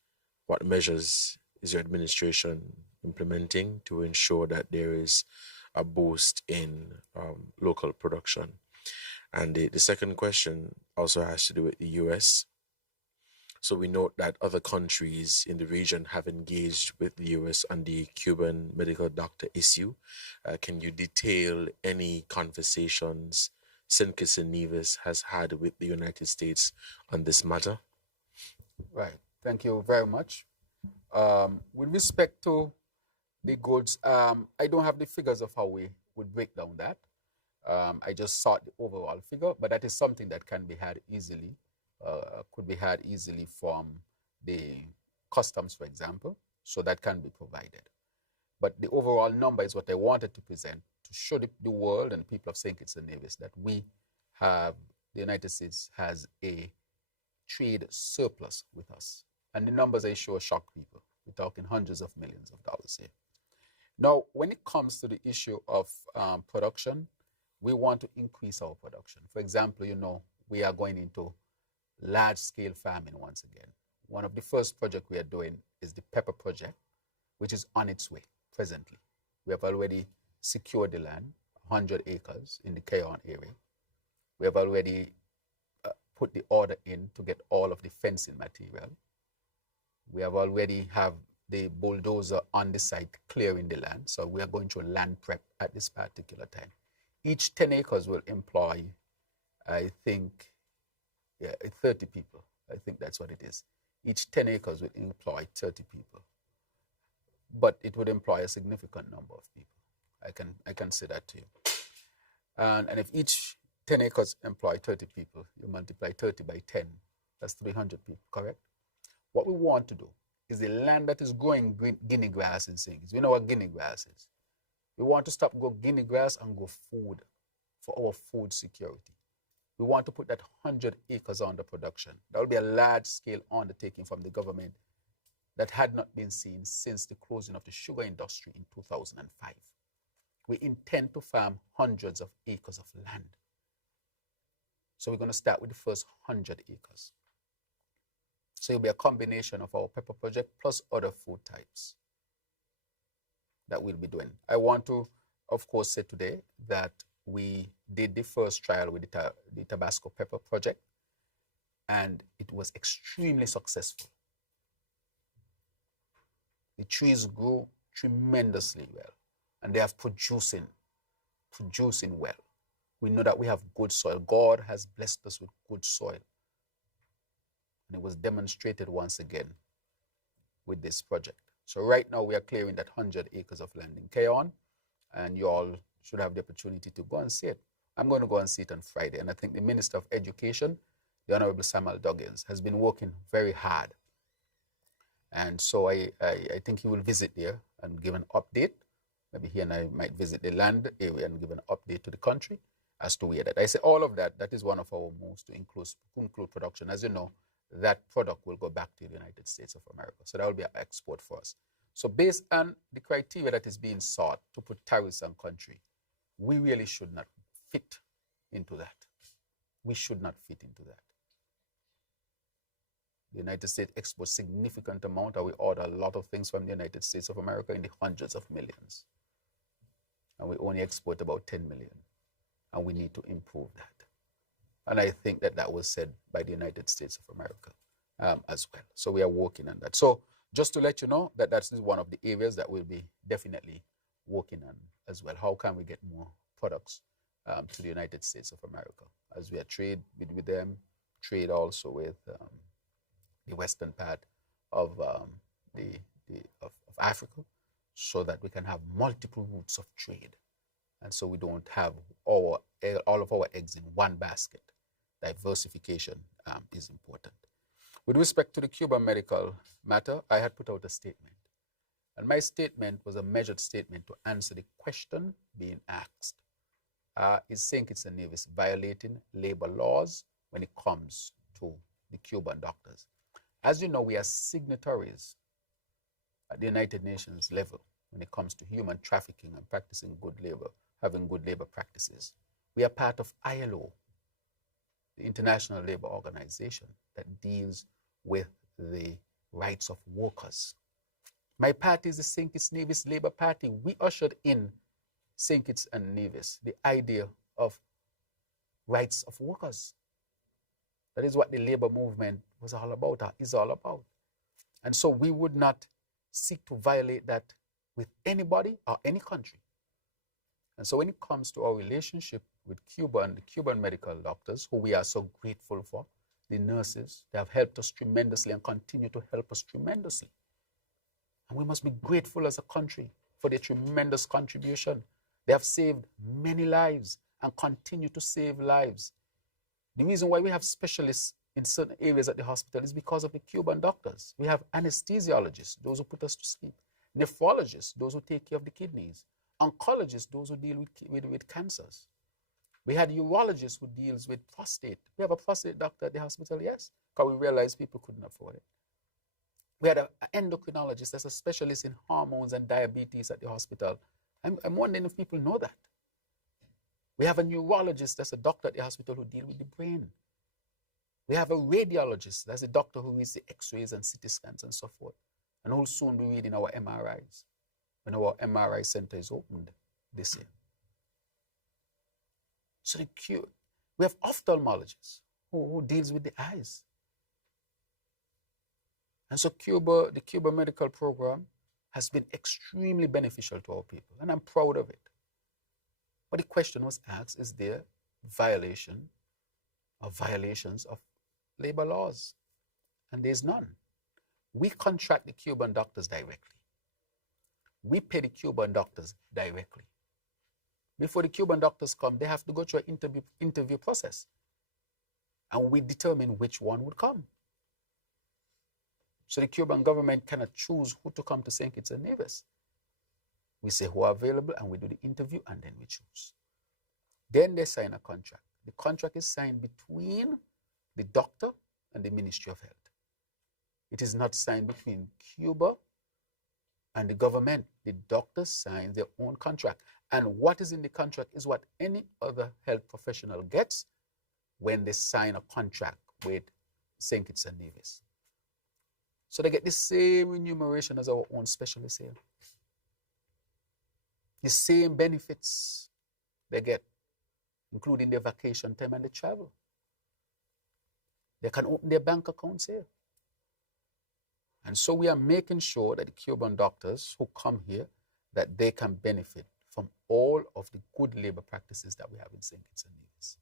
What measures is your administration implementing to ensure that there is a boost in local production? And the second question also has to do with the U.S. So we note that other countries in the region have engaged with the U.S. on the Cuban medical doctor issue. Can you detail any conversations St. Kitts and Nevis has had with the United States on this matter? Right. Thank you very much. With respect to the goods, I don't have the figures of how we would break down that. I just sought the overall figure, but that is something that can be had easily. Could be had easily from the customs, for example, so that can be provided. But the overall number is what I wanted to present to show the world and the people of St. Kitts and Nevis that the United States has a trade surplus with us. And the numbers I show shock people. We're talking hundreds of millions of dollars here. Now, when it comes to the issue of production, we want to increase our production. For example, we are going into large-scale farming once again. One of the first projects we are doing is the pepper project, which is on its way presently. We have already secured the land, 100 acres in the Keon area. We have already put the order in to get all of the fencing material. We have already have the bulldozer on the site clearing the land, so we are going through land prep at this particular time. Each 10 acres will employ, I think, 30 people. I think that's what it is. Each 10 acres will employ 30 people. But it would employ a significant number of people. I can say that to you. And if each 10 acres employ 30 people, you multiply 30 by 10, that's 300 people, correct? What we want to do is the land that is growing guinea grass and things. We know what guinea grass is. We want to stop grow guinea grass and grow food for our food security. We want to put that 100 acres under production. That will be a large-scale undertaking from the government that had not been seen since the closing of the sugar industry in 2005. We intend to farm hundreds of acres of land. So we're going to start with the first 100 acres. So it'll be a combination of our pepper project plus other food types that we'll be doing. I want to, of course, say today that we did the first trial with the Tabasco pepper project, and it was extremely successful. The trees grew tremendously well, and they are producing well. We know that we have good soil. God has blessed us with good soil. And it was demonstrated once again with this project. So right now we are clearing that 100 acres of land in Keon, and you all should have the opportunity to go and see it. I'm going to go and see it on Friday, and I think the Minister of Education, the Honorable Samuel Duggins, has been working very hard. And so I think he will visit there and give an update. Maybe he and I might visit the land area and give an update to the country as to where that. I say all of that, that is one of our moves to include production. As you know, that product will go back to the United States of America. So that will be an export for us. So based on the criteria that is being sought to put tariffs on country, we really should not fit into that. We should not fit into that. The United States exports significant amount, and we order a lot of things from the United States of America in the hundreds of millions. And we only export about 10 million. And we need to improve that. And I think that that was said by the United States of America as well. So we are working on that. So just to let you know that that is one of the areas that we'll be definitely working on as well. How can we get more products to the United States of America as we are trade with them, trade also with the western part of Africa, so that we can have multiple routes of trade. And so we don't have all of our eggs in one basket. Diversification is important. With respect to the Cuban medical matter, I had put out a statement. And my statement was a measured statement to answer the question being asked. Is St. Kitts and Nevis violating labor laws when it comes to the Cuban doctors? As you know, we are signatories at the United Nations level when it comes to human trafficking and practicing good labor, having good labor practices. We are part of ILO, the International Labor Organization, that deals with the rights of workers. My party is the St. Kitts Nevis Labour Party. We ushered in St. Kitts and Nevis the idea of rights of workers. That is what the labor movement was all about, or is all about. And so we would not seek to violate that with anybody or any country. And so when it comes to our relationship with Cuba and the Cuban medical doctors, who we are so grateful for, the nurses, they have helped us tremendously and continue to help us tremendously. And we must be grateful as a country for their tremendous contribution. They have saved many lives and continue to save lives. The reason why we have specialists in certain areas at the hospital is because of the Cuban doctors. We have anesthesiologists, those who put us to sleep, nephrologists, those who take care of the kidneys, oncologists, those who deal with cancers. We had urologists who deals with prostate. We have a prostate doctor at the hospital, yes, because we realized people couldn't afford it. We had an endocrinologist that's a specialist in hormones and diabetes at the hospital. I'm wondering if people know that. We have a neurologist that's a doctor at the hospital who deals with the brain. We have a radiologist that's a doctor who reads the x-rays and CT scans and so forth, and who will soon be reading our MRIs when our MRI center is opened this year. So we have ophthalmologists who deals with the eyes. And so the Cuba medical program has been extremely beneficial to our people, and I'm proud of it. But the question was asked, is there violation or violations of labor laws? And there's none. We contract the Cuban doctors directly. We pay the Cuban doctors directly. Before the Cuban doctors come, they have to go through an interview process. And we determine which one would come. So the Cuban government cannot choose who to come to St. Kitts and Nevis. We say who are available, and we do the interview, and then we choose. Then they sign a contract. The contract is signed between the doctor and the Ministry of Health. It is not signed between Cuba and the government. The doctors sign their own contract. And what is in the contract is what any other health professional gets when they sign a contract with St. Kitts and Nevis. So they get the same remuneration as our own specialists here. The same benefits they get, including their vacation time and the travel. They can open their bank accounts here. And so we are making sure that the Cuban doctors who come here, that they can benefit from all of the good labor practices that we have in St. Kitts and Nevis.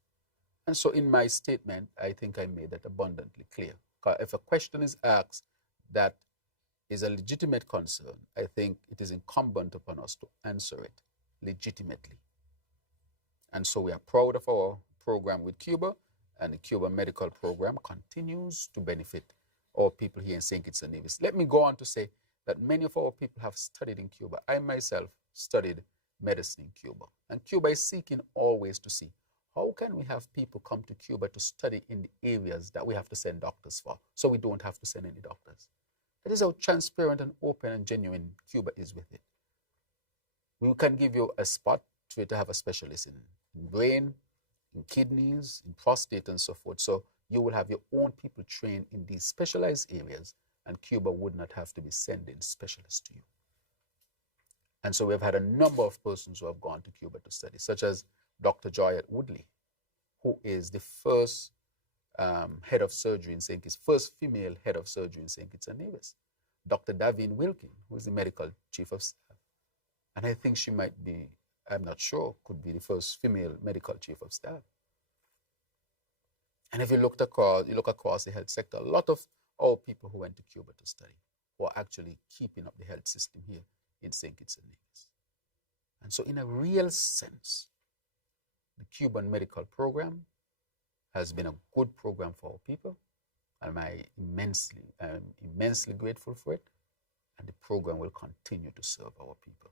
And so in my statement, I think I made that abundantly clear. If a question is asked that is a legitimate concern, I think it is incumbent upon us to answer it legitimately. And so we are proud of our program with Cuba, and the Cuba medical program continues to benefit our people here in St. Kitts and Nevis. Let me go on to say that many of our people have studied in Cuba. I myself studied medicine in Cuba. And Cuba is seeking always to see, how can we have people come to Cuba to study in the areas that we have to send doctors for, so we don't have to send any doctors? That is how transparent and open and genuine Cuba is with it. We can give you a spot to have a specialist in brain, in kidneys, in prostate, and so forth. So you will have your own people trained in these specialized areas, and Cuba would not have to be sending specialists to you. And so we've had a number of persons who have gone to Cuba to study, such as Dr. Joyette Woodley, who is the first head of surgery in St. Kitts, first female head of surgery in St. Kitts and Nevis. Dr. Davine Wilkin, who is the medical chief of staff. And I think she might be, I'm not sure, could be the first female medical chief of staff. And if you look across the health sector, a lot of our people who went to Cuba to study who are actually keeping up the health system here in St. Kitts and Nevis. And so in a real sense, the Cuban medical program has been a good program for our people, and I'm immensely grateful for it, and the program will continue to serve our people.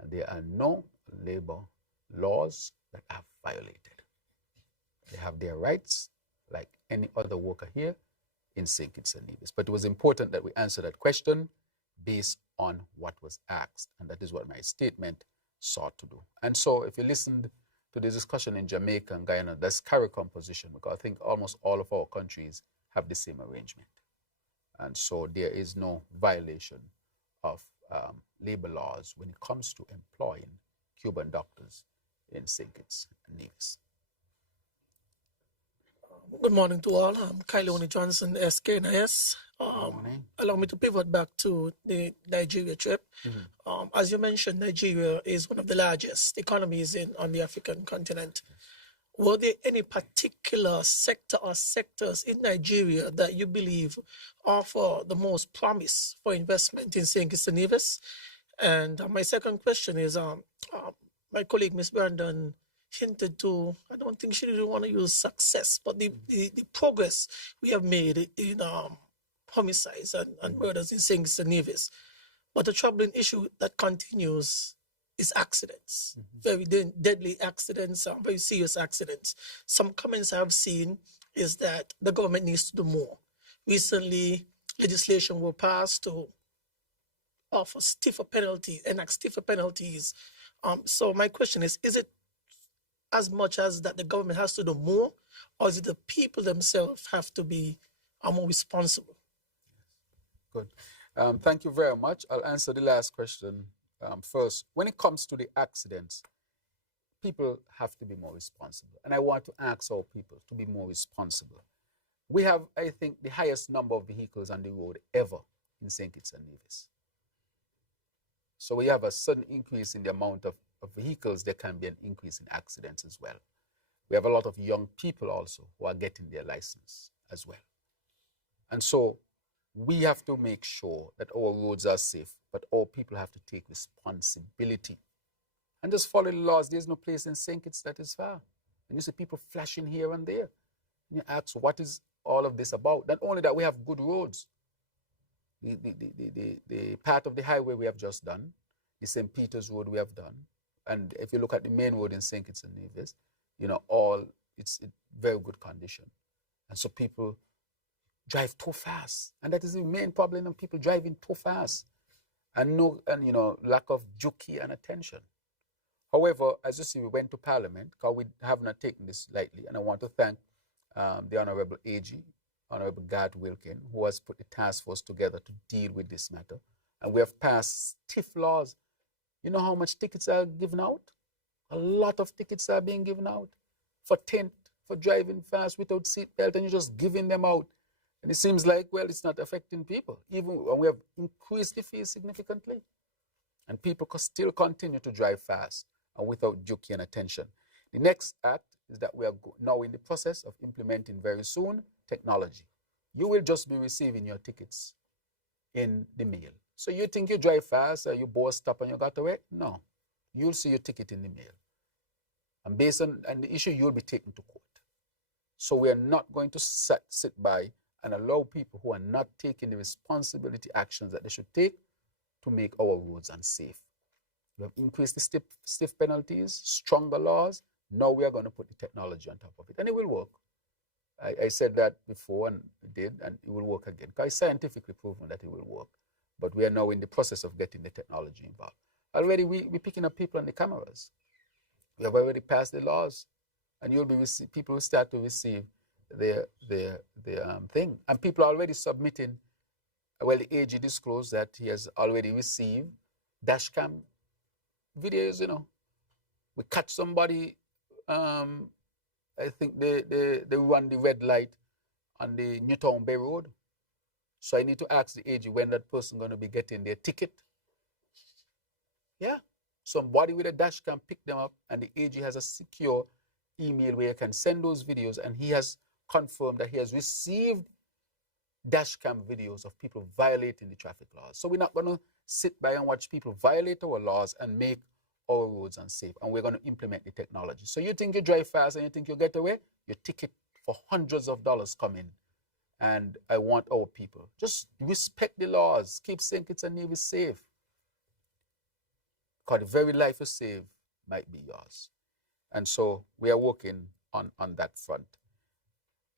And there are no labor laws that are violated. They have their rights like any other worker here in St. Kitts and Nevis. But it was important that we answer that question based on what was asked, and that is what my statement sought to do. And so if you listened to the discussion in Jamaica and Guyana, that's CARICOM position, because I think almost all of our countries have the same arrangement. And so there is no violation of labor laws when it comes to employing Cuban doctors in St. Kitts and Nevis. Good morning to all. I'm Kylie Johnson, SKNIS. Allow me to pivot back to the Nigeria trip. As you mentioned, Nigeria is one of the largest economies on the African continent. Were there any particular sector or sectors in Nigeria that you believe offer the most promise for investment in St. Kitts and Nevis? And my second question is, my colleague, Ms. Brandon, hinted to, I don't think she didn't want to use success, but the progress we have made in homicides and murders in St. Kitts and Nevis. But the troubling issue that continues is accidents, very deadly accidents, very serious accidents. Some comments I've seen is that the government needs to do more. Recently, legislation was passed to offer stiffer penalties, enact stiffer penalties. So my question is it as much as that the government has to do more, or is it the people themselves have to be more responsible? Good. Thank you very much. I'll answer the last question first. When it comes to the accidents, people have to be more responsible. And I want to ask our people to be more responsible. We have, I think, the highest number of vehicles on the road ever in St. Kitts and Nevis. So we have a sudden increase in the amount of vehicles. There can be an increase in accidents as well. We have a lot of young people also who are getting their license as well. And so we have to make sure that our roads are safe, but all people have to take responsibility and just follow the laws. There's no place in St. Kitts that is far. And you see people flashing here and there. And you ask, what is all of this about? Not only that, we have good roads. The part of the highway we have just done, the St. Peter's Road we have done, and if you look at the main road in St. Kitts and Nevis, it's in very good condition. And so people drive too fast. And that is the main problem of people driving too fast. And lack of duty and attention. However, as you see, we went to Parliament because we have not taken this lightly. And I want to thank the Honorable AG, Honorable Gad Wilkin, who has put the task force together to deal with this matter. And we have passed stiff laws. You know how much tickets are given out? A lot of tickets are being given out for tint, for driving fast without seatbelt, and you're just giving them out. And it seems like, well, it's not affecting people, even when we have increased the fees significantly. And people still continue to drive fast and without duty and attention. The next act is that we are now in the process of implementing very soon technology. You will just be receiving your tickets in the mail. So you think you drive fast, or you both stop and you got away? No. You'll see your ticket in the mail. And based on the issue, you'll be taken to court. So we are not going to sit by and allow people who are not taking the responsibility actions that they should take to make our roads unsafe. We have increased the stiff penalties, stronger laws. Now we are going to put the technology on top of it, and it will work. I said that before, and it did, and it will work again. Because it's scientifically proven that it will work. But we are now in the process of getting the technology involved. Already we're picking up people on the cameras. We have already passed the laws, and people will start to receive their thing. And people are already submitting. Well, the AG disclosed that he has already received dashcam videos. We catch somebody. I think they run the red light on the Newtown Bay Road. So I need to ask the AG when that person going to be getting their ticket. Yeah. Somebody with a dashcam picked them up, and the AG has a secure email where you can send those videos, and he has confirmed that he has received dashcam videos of people violating the traffic laws. So we're not going to sit by and watch people violate our laws and make our roads unsafe, and we're going to implement the technology. So you think you drive fast and you think you'll get away? Your ticket for hundreds of dollars come in. And I want our people, just respect the laws. Keep St. Kitts and Nevis safe. Because the very life you save might be yours. And so we are working on that front.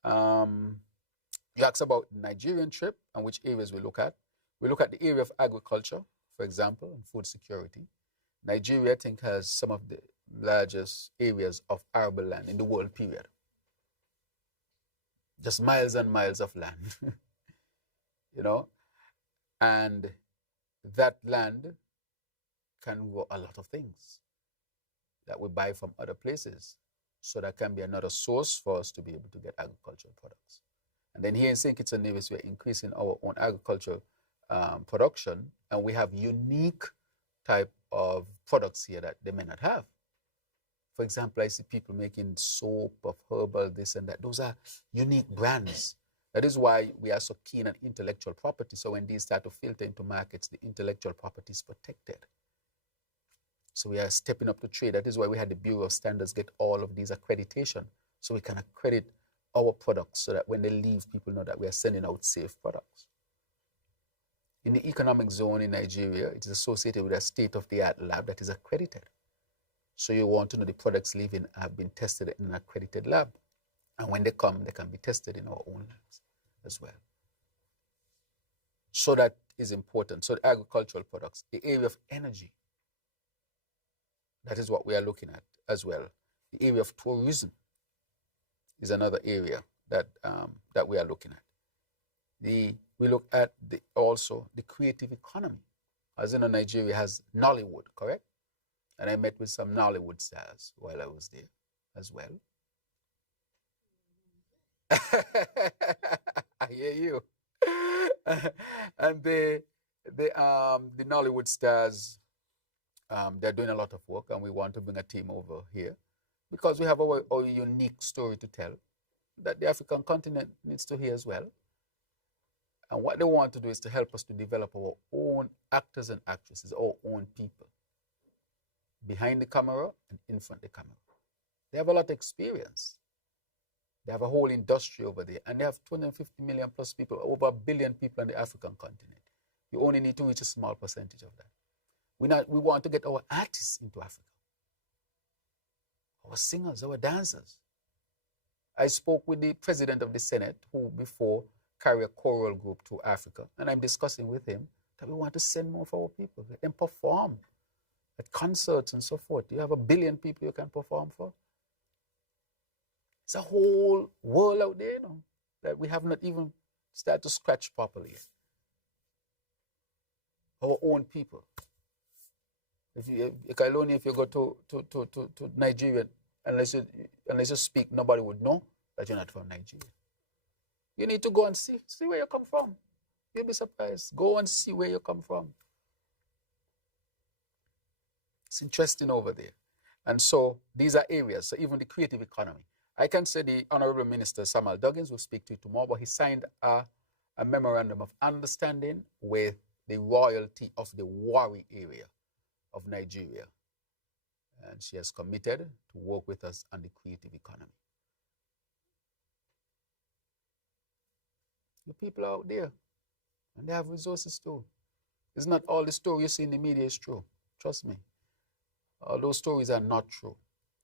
You asked about the Nigerian trip and which areas we look at. We look at the area of agriculture, for example, and food security. Nigeria, I think, has some of the largest areas of arable land in the world, period. Just miles and miles of land, and that land can grow a lot of things that we buy from other places. So that can be another source for us to be able to get agricultural products. And then here in St. Kitts and Nevis, we're increasing our own agricultural production, and we have unique type of products here that they may not have. For example, I see people making soap of herbal, this and that. Those are unique brands. That is why we are so keen on intellectual property. So when these start to filter into markets, the intellectual property is protected. So we are stepping up to trade. That is why we had the Bureau of Standards get all of these accreditation, so we can accredit our products so that when they leave, people know that we are sending out safe products. In the economic zone in Nigeria, it is associated with a state-of-the-art lab that is accredited. So you want to know the products leaving have been tested in an accredited lab. And when they come, they can be tested in our own labs as well. So that is important. So the agricultural products, the area of energy, that is what we are looking at as well. The area of tourism is another area that we are looking at. We look at also the creative economy. As you know, Nigeria has Nollywood, correct? And I met with some Nollywood stars while I was there as well. I hear you. And the Nollywood stars, they're doing a lot of work, and we want to bring a team over here because we have our unique story to tell that the African continent needs to hear as well. And what they want to do is to help us to develop our own actors and actresses, our own people, behind the camera and in front of the camera. They have a lot of experience. They have a whole industry over there, and they have 250 million plus people, over 1 billion people on the African continent. You only need to reach a small percentage of that. We want to get our artists into Africa, our singers, our dancers. I spoke with the president of the Senate, who before carried a choral group to Africa, and I'm discussing with him that we want to send more of our people, let them perform at concerts and so forth. You have 1 billion people you can perform for. It's a whole world out there, that we have not even started to scratch properly yet. Our own people. If you go to Nigeria, unless you speak, nobody would know that you're not from Nigeria. You need to go and see where you come from. You'll be surprised. Go and see where you come from. It's interesting over there. And so these are areas, so even the creative economy. I can say the Honorable Minister Samuel Duggins will speak to you tomorrow, but he signed a memorandum of understanding with the royalty of the Warri area of Nigeria. And she has committed to work with us on the creative economy. The people are out there, and they have resources too. It's not all the story you see in the media is true. Trust me. All those stories are not true.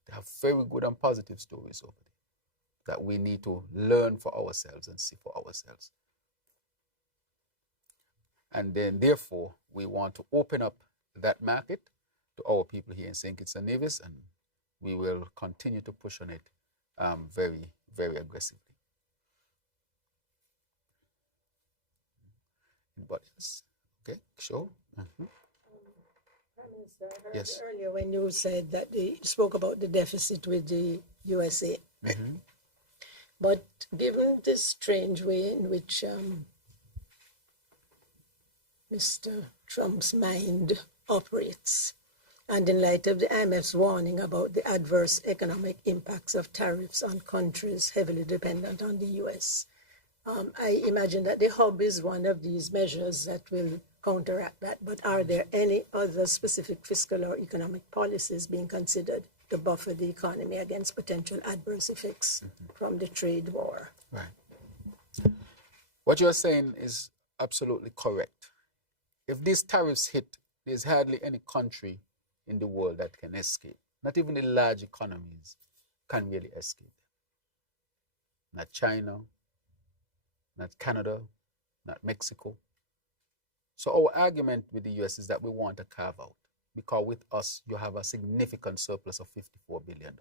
They have very good and positive stories over there that we need to learn for ourselves and see for ourselves. And then, therefore, we want to open up that market to our people here in St. Kitts and Nevis, and we will continue to push on it very, very aggressively. Anybody else? Okay, sure. Mm-hmm. Minister, I heard yes. Earlier when you said that you spoke about the deficit with the USA. Mm-hmm. But given this strange way in which Mr. Trump's mind operates, and in light of the IMF's warning about the adverse economic impacts of tariffs on countries heavily dependent on the US, I imagine that the hub is one of these measures that will counteract that. But are there any other specific fiscal or economic policies being considered to buffer the economy against potential adverse effects from the trade war? Right. What you're saying is absolutely correct. If these tariffs hit, there's hardly any country in the world that can escape. Not even the large economies can really escape. Not China, not Canada, not Mexico. So our argument with the US is that we want to carve out, because with us, you have a significant surplus of $54 billion.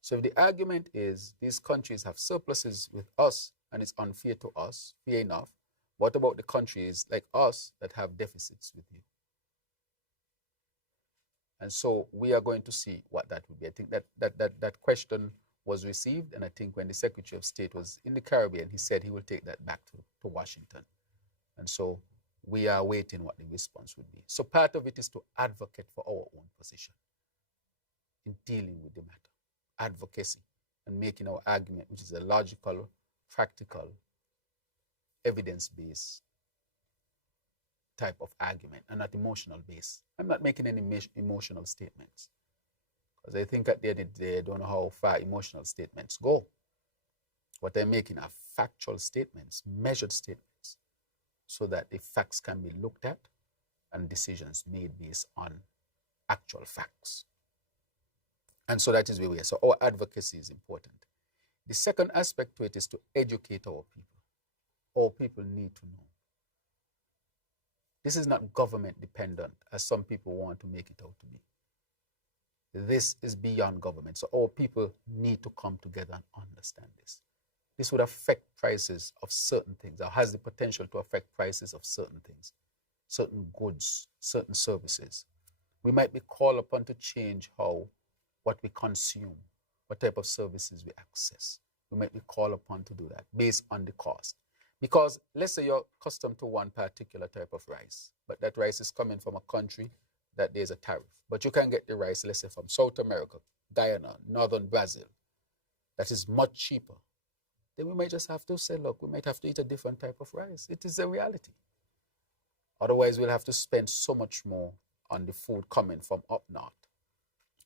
So if the argument is these countries have surpluses with us and it's unfair to us, fair enough, what about the countries like us that have deficits with you? And so we are going to see what that would be. I think that question was received, and I think when the Secretary of State was in the Caribbean, he said he will take that back to Washington. And so we are waiting what the response would be. So part of it is to advocate for our own position in dealing with the matter. Advocacy and making our argument, which is a logical, practical, evidence-based type of argument and not emotional based. I'm not making any emotional statements, because I think at the end of the day, I don't know how far emotional statements go. What I'm making are factual statements, measured statements, so that the facts can be looked at and decisions made based on actual facts. And so that is where we are. So our advocacy is important. The second aspect to it is to educate our people. Our people need to know. This is not government dependent, as some people want to make it out to be. This is beyond government. So our people need to come together and understand this. This would affect prices of certain things, or has the potential to affect prices of certain things, certain goods, certain services. We might be called upon to change what we consume, what type of services we access. We might be called upon to do that based on the cost. Because let's say you're accustomed to one particular type of rice, but that rice is coming from a country that there's a tariff. But you can get the rice, let's say, from South America, Guyana, northern Brazil, that is much cheaper. Then we might just have to say, look, we might have to eat a different type of rice. It is a reality. Otherwise, we'll have to spend so much more on the food coming from up north.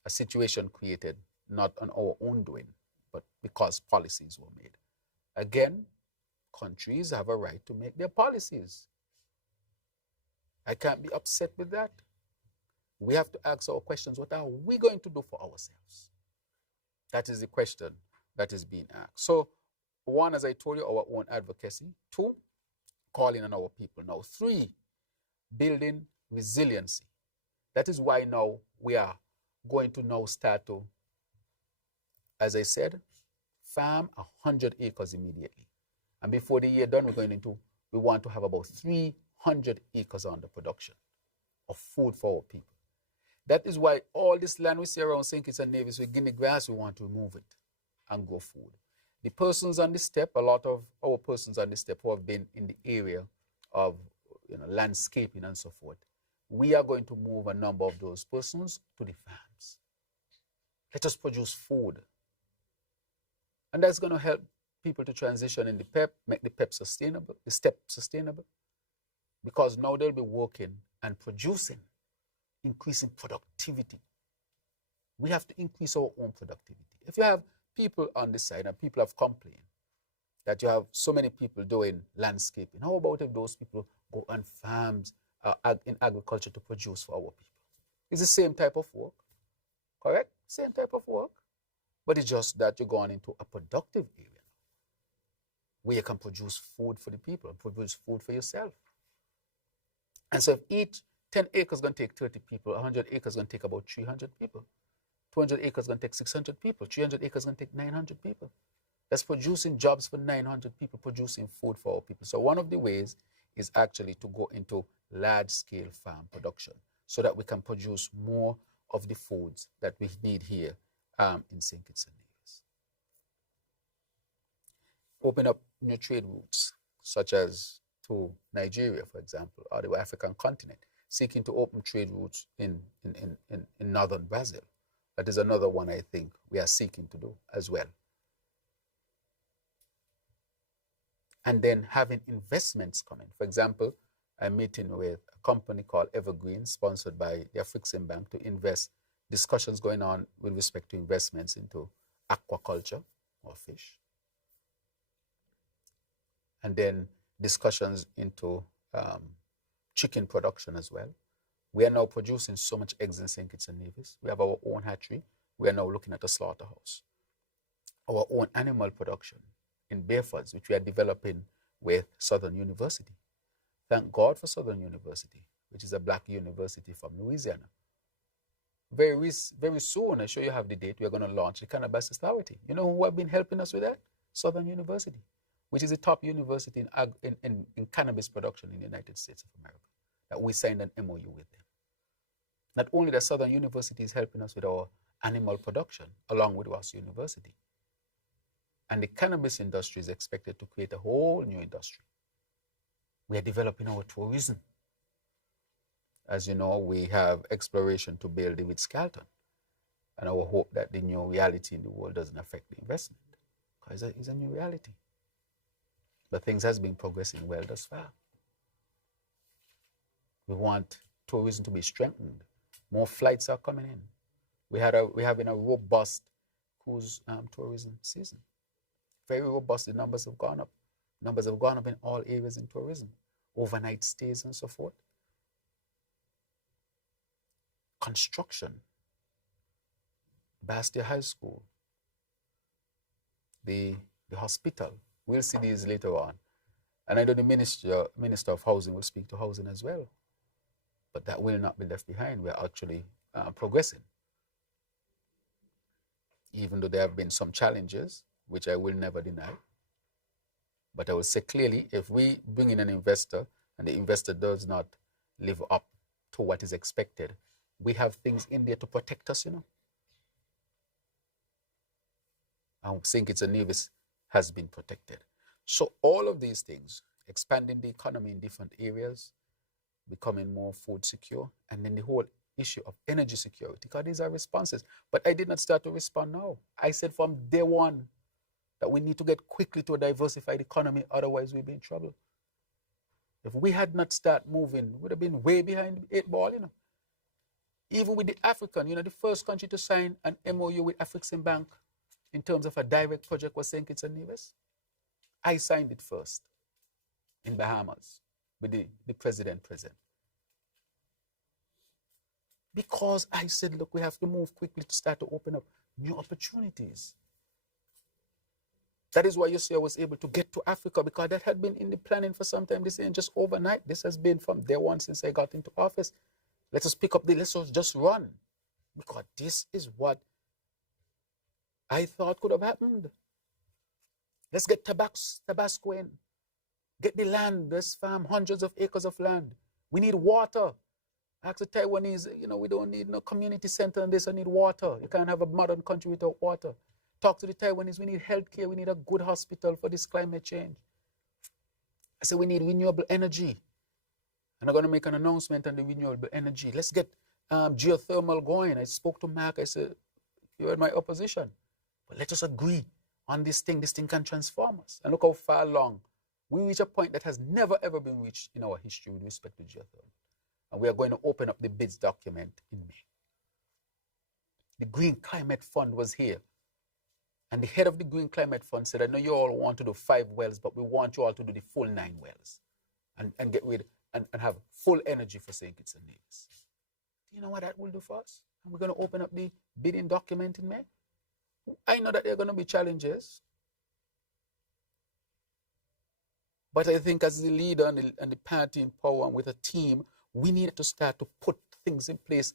A situation created not on our own doing, but because policies were made. Again, countries have a right to make their policies. I can't be upset with that. We have to ask our questions. What are we going to do for ourselves? That is the question that is being asked. So, one, as I told you, our own advocacy. Two, calling on our people. Now, three, building resiliency. That is why now we are going to now start to, as I said, farm 100 acres immediately. And before the year done, we want to have about 300 acres under production of food for our people. That is why all this land we see around St. Kitts and Nevis with Guinea grass, we want to remove it and grow food. The persons on the step, a lot of our persons on the step who have been in the area of landscaping and so forth, we are going to move a number of those persons to the farms. Let us produce food. And that's going to help people to transition in the PEP, make the PEP sustainable, the step sustainable, because now they'll be working and producing, increasing productivity. We have to increase our own productivity. If you have people on the side, and people have complained that you have so many people doing landscaping, how about if those people go on farms in agriculture to produce for our people? It's the same type of work, correct? Same type of work, but it's just that you're going into a productive area where you can produce food for the people, produce food for yourself. And so if each 10 acres is going to take 30 people, 100 acres is going to take about 300 people, 200 acres is going to take 600 people, 300 acres is going to take 900 people. That's producing jobs for 900 people, producing food for our people. So one of the ways is actually to go into large-scale farm production so that we can produce more of the foods that we need here in St. Kitts and Nevis. Open up new trade routes, such as to Nigeria, for example, or the African continent, seeking to open trade routes in northern Brazil. That is another one I think we are seeking to do as well. And then having investments coming. For example, I'm meeting with a company called Evergreen, sponsored by the African Bank, to invest. Discussions going on with respect to investments into aquaculture or fish. And then discussions into chicken production as well. We are now producing so much eggs in St. Kitts and Nevis. We have our own hatchery. We are now looking at a slaughterhouse. Our own animal production in Bearfords, which we are developing with Southern University. Thank God for Southern University, which is a black university from Louisiana. Very soon, I'm sure you have the date, we're going to launch the Cannabis Authority. You know who have been helping us with that? Southern University, which is the top university in cannabis production in the United States of America, that we signed an MOU with them. Not only that Southern University is helping us with our animal production, along with Ross University. And the cannabis industry is expected to create a whole new industry. We are developing our tourism. As you know, we have exploration to build the Ritz-Carlton. And our hope that the new reality in the world doesn't affect the investment, because it's a new reality. But things has been progressing well thus far. We want tourism to be strengthened. More flights are coming in. We're having a robust cruise tourism season. Very robust. The numbers have gone up. Numbers have gone up in all areas in tourism. Overnight stays and so forth. Construction. Bastia High School. The hospital. We'll see these later on. And I know the Minister of Housing will speak to housing as well. But that will not be left behind. We're actually progressing. Even though there have been some challenges, which I will never deny. But I will say clearly, if we bring in an investor and the investor does not live up to what is expected, we have things in there to protect us, I think it's a Nevis has been protected. So all of these things, expanding the economy in different areas, becoming more food secure, and then the whole issue of energy security, because these are responses. But I did not start to respond now. I said from day one that we need to get quickly to a diversified economy, otherwise we'll be in trouble. If we had not started moving, we would have been way behind the 8 ball, Even with the African, the first country to sign an MOU with Afreximbank in terms of a direct project was St. Kitts and Nevis. I signed it first in Bahamas with the president present. Because I said, look, we have to move quickly to start to open up new opportunities. That is why you see I was able to get to Africa, because that had been in the planning for some time. This ain't just overnight. This has been from day one since I got into office. Let us pick up let's just run. Because this is what I thought could have happened. Let's get Tabasco in. Get the land. Let's farm hundreds of acres of land. We need water. Ask the Taiwanese, we don't need no community center and this. I need water. You can't have a modern country without water. Talk to the Taiwanese. We need healthcare. We need a good hospital for this climate change. I said we need renewable energy. And I'm going to make an announcement on the renewable energy. Let's get geothermal going. I spoke to Mark. I said, you're in my opposition. But let us agree on this thing. This thing can transform us. And look how far along. We reach a point that has never, ever been reached in our history with respect to geothermal. And we are going to open up the bids document in May. The Green Climate Fund was here. And the head of the Green Climate Fund said, I know you all want to do 5 wells, but we want you all to do the full 9 wells. And get rid and have full energy for St. Kitts and Nevis. Do you know what that will do for us? And we're going to open up the bidding document in May. I know that there are going to be challenges. But I think as the leader and the party in power and with a team, we need to start to put things in place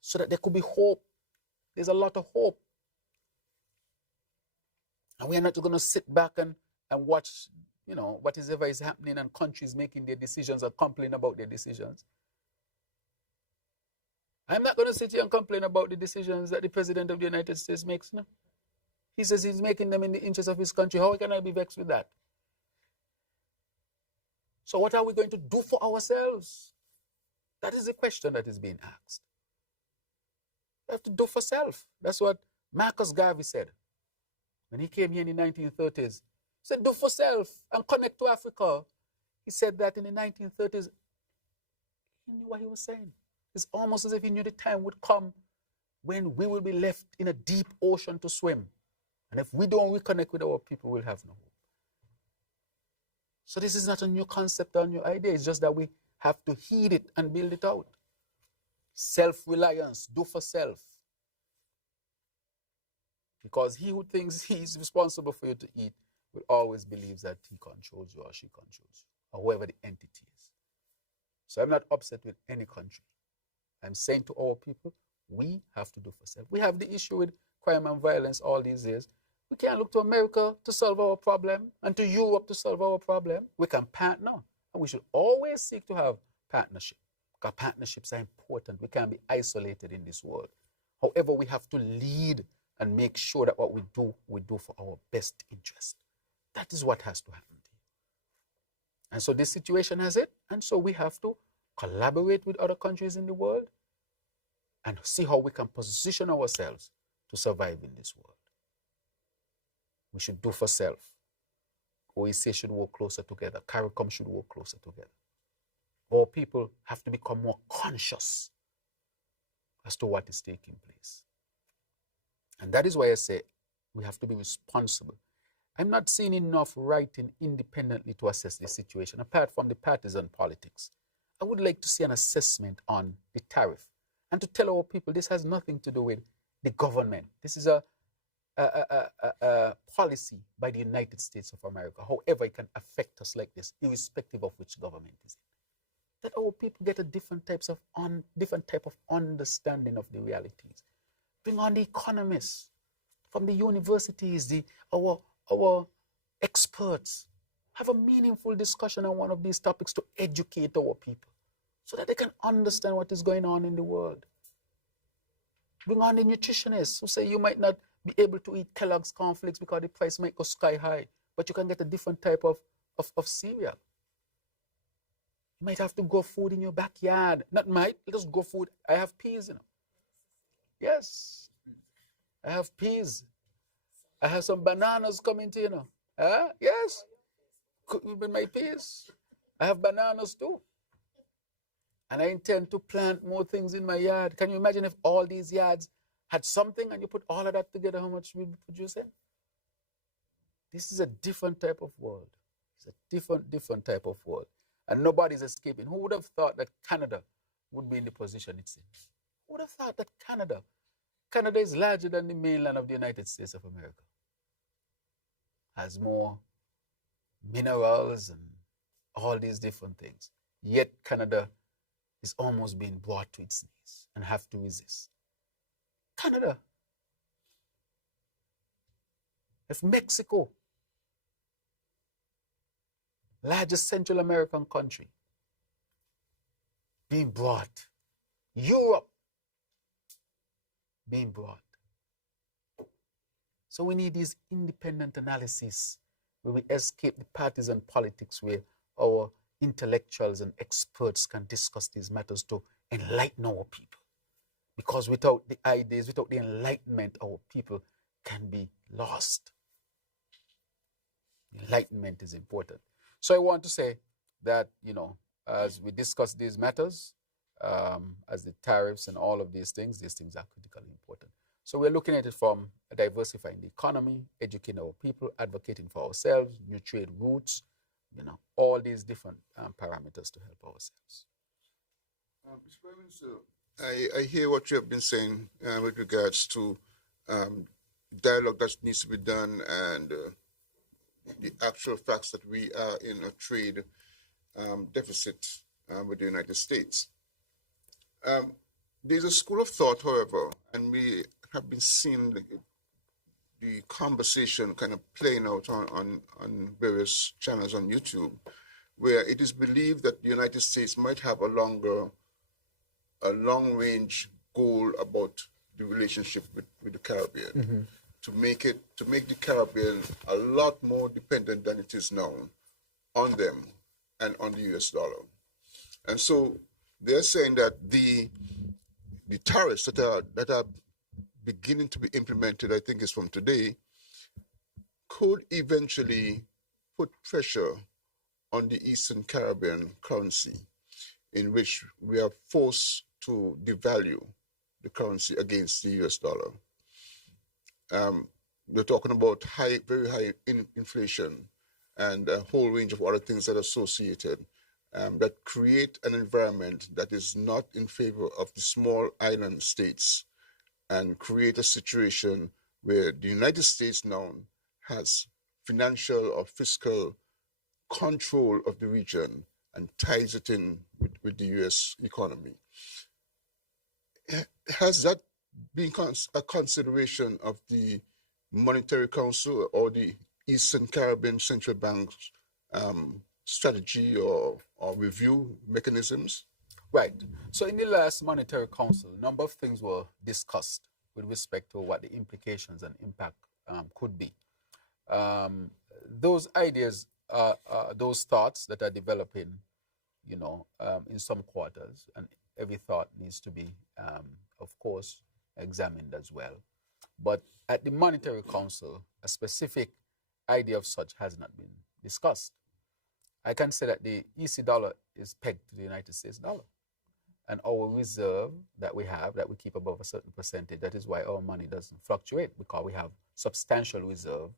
so that there could be hope. There's a lot of hope. And we are not going to sit back and watch, whatever is happening and countries making their decisions or complain about their decisions. I'm not going to sit here and complain about the decisions that the President of the United States makes. No. He says he's making them in the interest of his country. How can I be vexed with that? So what are we going to do for ourselves? That is the question that is being asked. We have to do for self. That's what Marcus Garvey said. When he came here in the 1930s, he said, do for self and connect to Africa. He said that in the 1930s. He knew what he was saying. It's almost as if he knew the time would come when we will be left in a deep ocean to swim. And if we don't reconnect with our people, we'll have no hope. So this is not a new concept or a new idea. It's just that we have to heed it and build it out. Self-reliance, do for self. Because he who thinks he's responsible for you to eat will always believe that he controls you or she controls you, or whoever the entity is. So I'm not upset with any country. I'm saying to our people, we have to do for self. We have the issue with crime and violence all these years. We can't look to America to solve our problem and to Europe to solve our problem. We can partner, and we should always seek to have partnership, because partnerships are important. We can't be isolated in this world. However, we have to lead and make sure that what we do for our best interest. That is what has to happen. And so this situation has it, and so we have to collaborate with other countries in the world and see how we can position ourselves to survive in this world. We should do for self. OEC should work closer together. CARICOM should work closer together. Our people have to become more conscious as to what is taking place. And that is why I say we have to be responsible. I'm not seeing enough writing independently to assess the situation, apart from the partisan politics. I would like to see an assessment on the tariff and to tell our people this has nothing to do with the government. This is a policy by the United States of America. However, it can affect us like this, irrespective of which government is it. That our people get a different type of understanding of the realities. Bring on the economists from the universities, our experts. Have a meaningful discussion on one of these topics to educate our people so that they can understand what is going on in the world. Bring on the nutritionists who say you might not be able to eat Kellogg's cornflakes because the price might go sky high, but you can get a different type of cereal. You might have to grow food in your backyard. Not might, just grow food. I have peas, Yes, I have peas. I have some bananas coming to, Yes, cooking with my peas. I have bananas too. And I intend to plant more things in my yard. Can you imagine if all these yards had something and you put all of that together, how much we'll be producing? This is a different type of world. It's a different type of world. And nobody's escaping. Who would have thought that Canada would be in the position it's in? Who would have thought that Canada is larger than the mainland of the United States of America? Has more minerals and all these different things. Yet Canada is almost being brought to its knees and have to resist. Canada. If Mexico, largest Central American country, being brought, Europe being brought. So we need these independent analysis where we escape the partisan politics, where our intellectuals and experts can discuss these matters to enlighten our people. Because without the ideas, without the enlightenment, our people can be lost. Enlightenment is important. So I want to say that, as we discuss these matters, as the tariffs and all of these things are critically important. So we're looking at it from diversifying the economy, educating our people, advocating for ourselves, new trade routes, all these different parameters to help ourselves. Mr. Prime Minister, I hear what you have been saying with regards to dialogue that needs to be done and the actual facts that we are in a trade deficit with the United States. There's a school of thought, however, and we have been seeing the conversation kind of playing out on various channels on YouTube, where it is believed that the United States might have a long-range goal about the relationship with the Caribbean, to make the Caribbean a lot more dependent than it is now on them and on the US dollar. And so they're saying that the tariffs that are beginning to be implemented, I think is from today, could eventually put pressure on the Eastern Caribbean currency, in which we are forced to devalue the currency against the US dollar. We're talking about very high inflation and a whole range of other things that are associated that create an environment that is not in favor of the small island states, and create a situation where the United States now has financial or fiscal control of the region and ties it in with the US economy. Has that been a consideration of the Monetary Council or the Eastern Caribbean Central Bank's strategy or review mechanisms? Right. So in the last Monetary Council, a number of things were discussed with respect to what the implications and impact could be. Those ideas, those thoughts that are developing, in some quarters, and every thought needs to be, of course, examined as well. But at the Monetary Council, a specific idea of such has not been discussed. I can say that the EC dollar is pegged to the United States dollar. And our reserve that we have, that we keep above a certain percentage, that is why our money doesn't fluctuate, because we have substantial reserve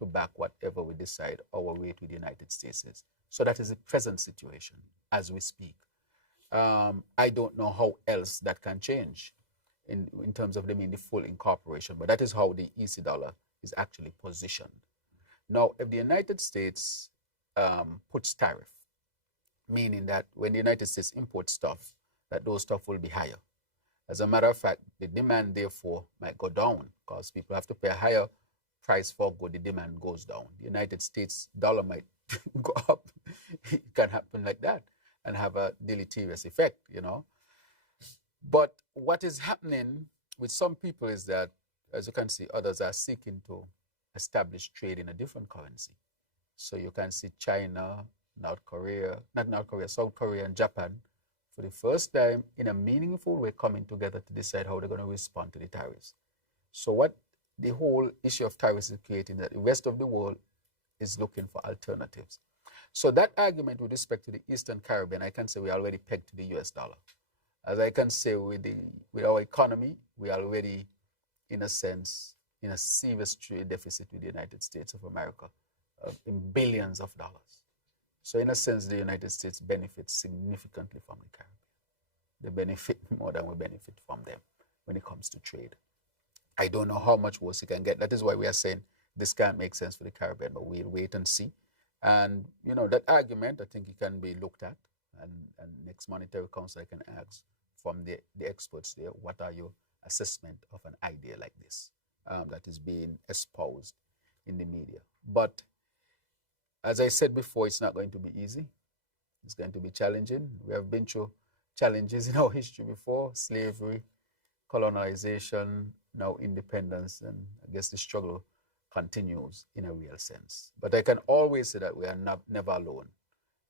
to back whatever we decide our rate with the United States is. So that is the present situation as we speak. I don't know how else that can change in terms of them in the full incorporation, but that is how the EC dollar is actually positioned. Now, if the United States puts tariff, meaning that when the United States imports stuff, that those stuff will be higher. As a matter of fact, the demand therefore might go down because people have to pay a higher price for good, the demand goes down. The United States dollar might go up. It can happen like that and have a deleterious effect, But what is happening with some people is that, as you can see, others are seeking to establish trade in a different currency. So you can see China, South Korea and Japan for the first time in a meaningful way coming together to decide how they're going to respond to the tariffs. So what the whole issue of tariffs is creating, that the rest of the world is looking for alternatives. So that argument with respect to the Eastern Caribbean, I can say we are already pegged to the US dollar. As I can say with our economy, we are already, in a sense, in a serious trade deficit with the United States of America, in billions of dollars. So in a sense, the United States benefits significantly from the Caribbean. They benefit more than we benefit from them when it comes to trade. I don't know how much worse it can get. That is why we are saying this can't make sense for the Caribbean, but we'll wait and see. And, that argument, I think it can be looked at. And next Monetary Council, I can ask from the experts there, what are your assessment of an idea like this that is being espoused in the media? But as I said before, it's not going to be easy. It's going to be challenging. We have been through challenges in our history before: slavery, colonization, now independence, and I guess the struggle continues in a real sense. But I can always say that we are never alone,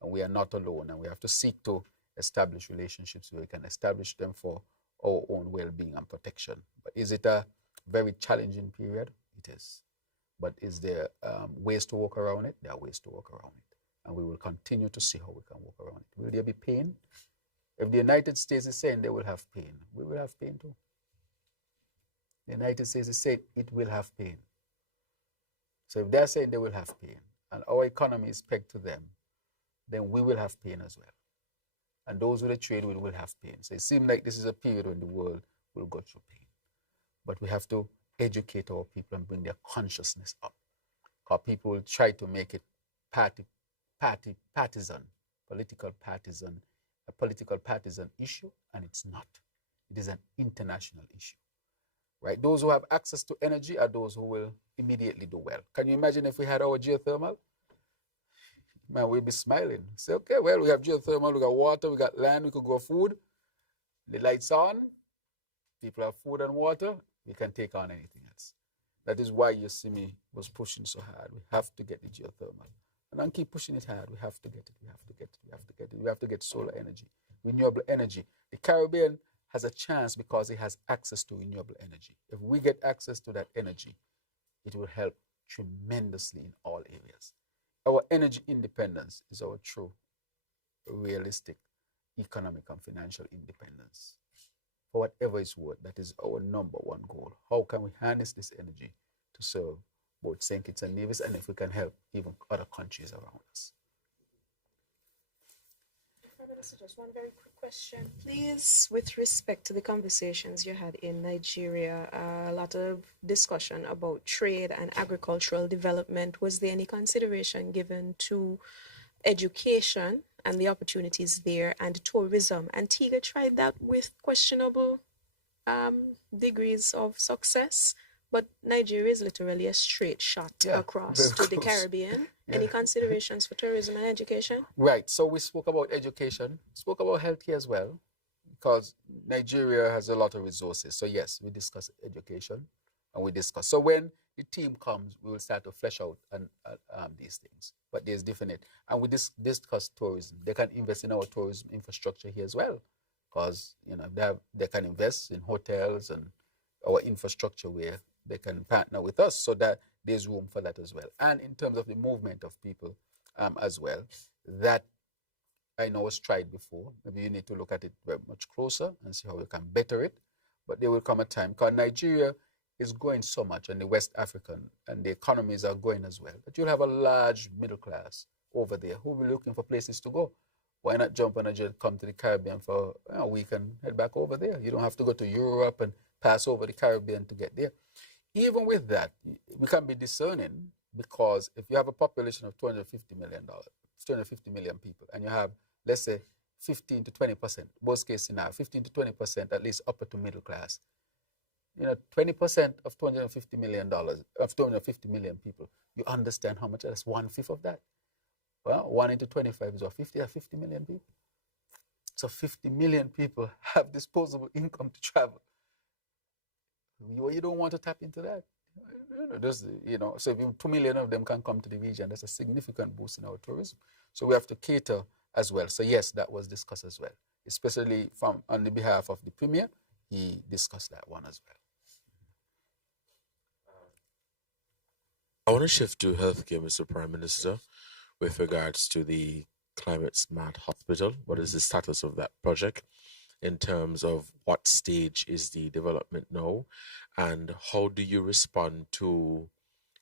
and we are not alone, and we have to seek to establish relationships where we can establish them for our own well-being and protection. But is it a very challenging period? It is. But is there ways to work around it? There are ways to work around it. And we will continue to see how we can work around it. Will there be pain? If the United States is saying they will have pain, we will have pain too. The United States is saying it will have pain. So if they're saying they will have pain, and our economy is pegged to them, then we will have pain as well. And those with the trade will have pain. So it seems like this is a period when the world will go through pain. But we have to educate our people and bring their consciousness up. Because people will try to make it partisan, a political partisan issue, and it's not. It is an international issue. Right? Those who have access to energy are those who will immediately do well. Can you imagine if we had our geothermal? Man, we'd be smiling. Say, okay, well, we have geothermal, we got water, we got land, we could grow food. The lights on, people have food and water, we can take on anything else. That is why you see me was pushing so hard. We have to get the geothermal. And I'll keep pushing it hard. We have to get it, we have to get it, we have to get it. We have to get solar energy, renewable energy. The Caribbean has a chance because it has access to renewable energy. If we get access to that energy, it will help tremendously in all areas. Our energy independence is our true, realistic economic and financial independence. For whatever it's worth, that is our number one goal. How can we harness this energy to serve both St. Kitts and Nevis, and if we can help even other countries around us? Just one very quick question, please. With respect to the conversations you had in Nigeria, a lot of discussion about trade and agricultural development. Was there any consideration given to education and the opportunities there, and tourism? Antigua tried that with questionable degrees of success, but Nigeria is literally a straight shot across to the Caribbean. Yeah. Any considerations for tourism and education? Right. So we spoke about education, spoke about healthcare as well, because Nigeria has a lot of resources. So yes, we discuss education and we discuss. So when the team comes, we will start to flesh out these things. But there's different, and we discuss tourism. They can invest in our tourism infrastructure here as well, because they can invest in hotels and our infrastructure where they can partner with us, so that there's room for that as well. And in terms of the movement of people as well, that I know was tried before. Maybe you need to look at it very much closer and see how we can better it. But there will come a time, because Nigeria is growing so much, and the West African and the economies are growing as well, that you'll have a large middle class over there who will be looking for places to go. Why not jump on a jet, come to the Caribbean for a week and head back over there? You don't have to go to Europe and pass over the Caribbean to get there. Even with that, we can be discerning, because if you have a population of 250 million people, and you have, let's say, 15 to 20%, worst case scenario, 15 to 20% at least upper to middle class, 20% of $250 million, of 250 million people, you understand how much, that's 1/5 of that. Well, 1 into 25 is what, 50 million people? So 50 million people have disposable income to travel. You don't want to tap into that. So if 2 million of them can come to the region, that's a significant boost in our tourism. So we have to cater as well. So yes, that was discussed as well, especially on the behalf of the Premier. He discussed that one as well. I want to shift to healthcare, Mr. Prime Minister, with regards to the Climate Smart Hospital. What is the status of that project in terms of what stage is the development now, and how do you respond to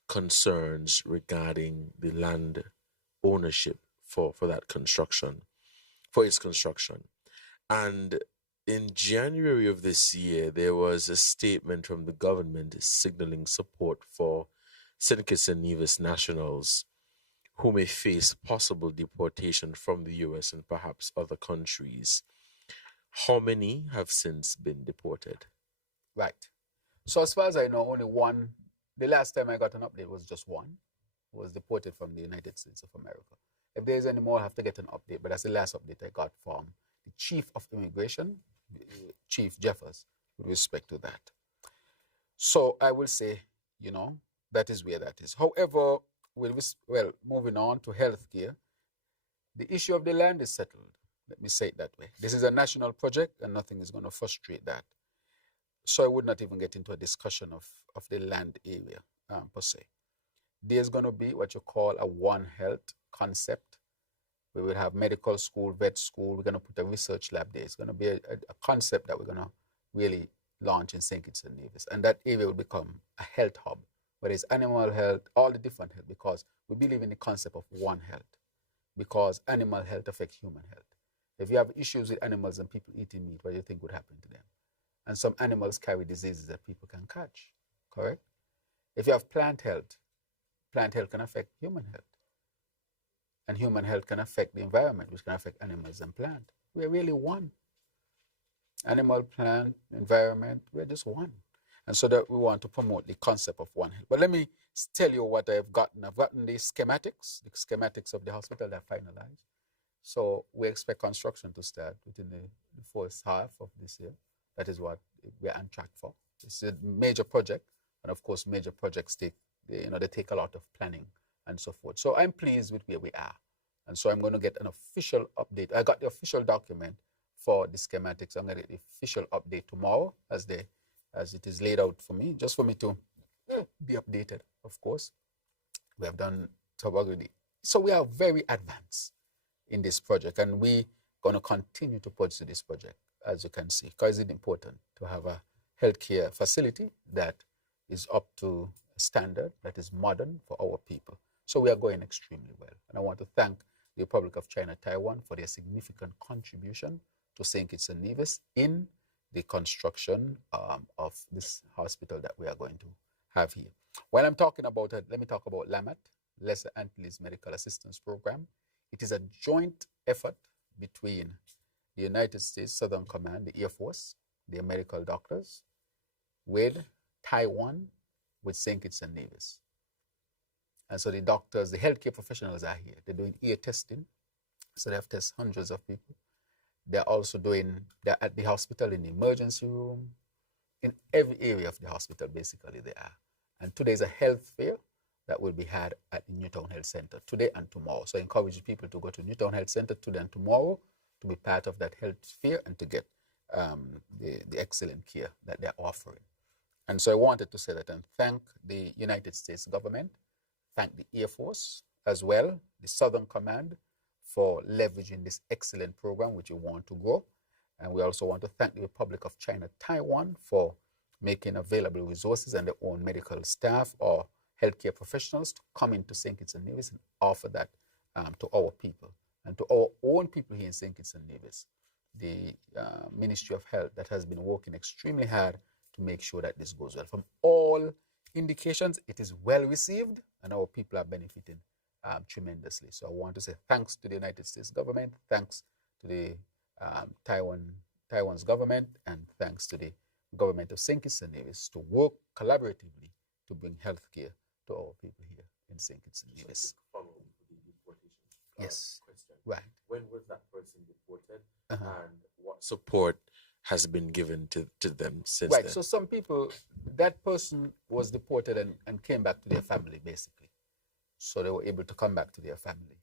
concerns regarding the land ownership for that construction, for its construction? And in January of this year, there was a statement from the government signaling support for St. Kitts and Nevis nationals who may face possible deportation from the US and perhaps other countries. How many have since been deported? Right. So as far as I know, only one. The last time I got an update was just one. Was deported from the United States of America. If there's any more, I have to get an update. But that's the last update I got from the Chief of Immigration, Chief Jeffers, with respect to that. So I will say, that is where that is. However, moving on to healthcare, the issue of the land is settled. Let me say it that way. This is a national project and nothing is going to frustrate that. So I would not even get into a discussion of the land area per se. There's going to be what you call a One Health concept. We will have medical school, vet school. We're going to put a research lab there. It's going to be a concept that we're going to really launch in St. Kitts and Nevis. And that area will become a health hub, whether it's animal health, all the different health, because we believe in the concept of one health, because animal health affects human health. If you have issues with animals and people eating meat, what do you think would happen to them? And some animals carry diseases that people can catch, correct? If you have plant health can affect human health. And human health can affect the environment, which can affect animals and plant. We're really one. Animal, plant, environment, we're just one. And so that we want to promote the concept of one health. But let me tell you what I've gotten. I've gotten the schematics of the hospital that are finalized. So we expect construction to start within the first half of this year. That is what we're on track for. It's a major project. And of course, major projects they take a lot of planning and so forth. So I'm pleased with where we are. And so I'm going to get an official update. I got the official document for the schematics. I'm going to get the official update tomorrow as it is laid out for me, just for me to be updated, of course. We have done so already. So we are very advanced in this project, and we're going to continue to pursue this project, as you can see, because it's important to have a healthcare facility that is up to a standard, that is modern for our people. So we are going extremely well. And I want to thank the Republic of China, Taiwan for their significant contribution to St. Kitts and Nevis in the construction of this hospital that we are going to have here. While I'm talking about it, let me talk about LAMAT, Lesser Antilles Medical Assistance Program. It is a joint effort between the United States Southern Command, the Air Force, the medical doctors, with Taiwan, with St. Kitts and Nevis. And so the doctors, the healthcare professionals are here. They're doing ear testing. So they have tested hundreds of people. They're at the hospital, in the emergency room, in every area of the hospital, basically they are. And today is a health fair that will be had at the Newtown Health Center today and tomorrow. So I encourage people to go to Newtown Health Center today and tomorrow to be part of that health fair and to get the excellent care that they're offering. And so I wanted to say that and thank the United States government, thank the Air Force as well, the Southern Command, for leveraging this excellent program which we want to grow. And we also want to thank the Republic of China, Taiwan, for making available resources and their own medical staff or healthcare professionals to come into St. Kitts and Nevis and offer that to our people and to our own people here in St. Kitts and Nevis. The Ministry of Health that has been working extremely hard to make sure that this goes well. From all indications, it is well received and our people are benefiting tremendously. So I want to say thanks to the United States government, thanks to the Taiwan's government, and thanks to the government of St. Kitts and Nevis to work collaboratively to bring healthcare to our people here in St. Kitts and Nevis. Yes, question. Right. When was that person deported, and what support has been given to them since Right. then. So some people, that person was deported and came back to their family, basically. So they were able to come back to their family.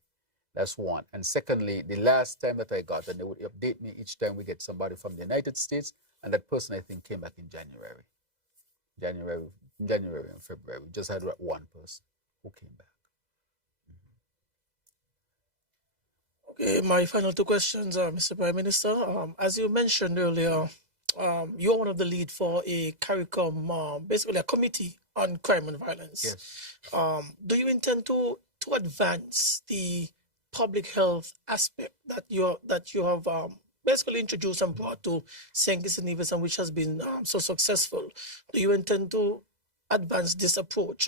That's one. And secondly, the last time that I got, and they would update me each time we get somebody from the United States, and that person I think came back in January. January and February. We just had one person who came back. Okay, my final two questions, Mr. Prime Minister. As you mentioned earlier, you're one of the lead for a CARICOM, basically a committee on crime and violence. Yes. Do you intend to advance the public health aspect that you have basically introduced and brought to St. Kitts and Nevis, and which has been so successful? Do you intend to advance this approach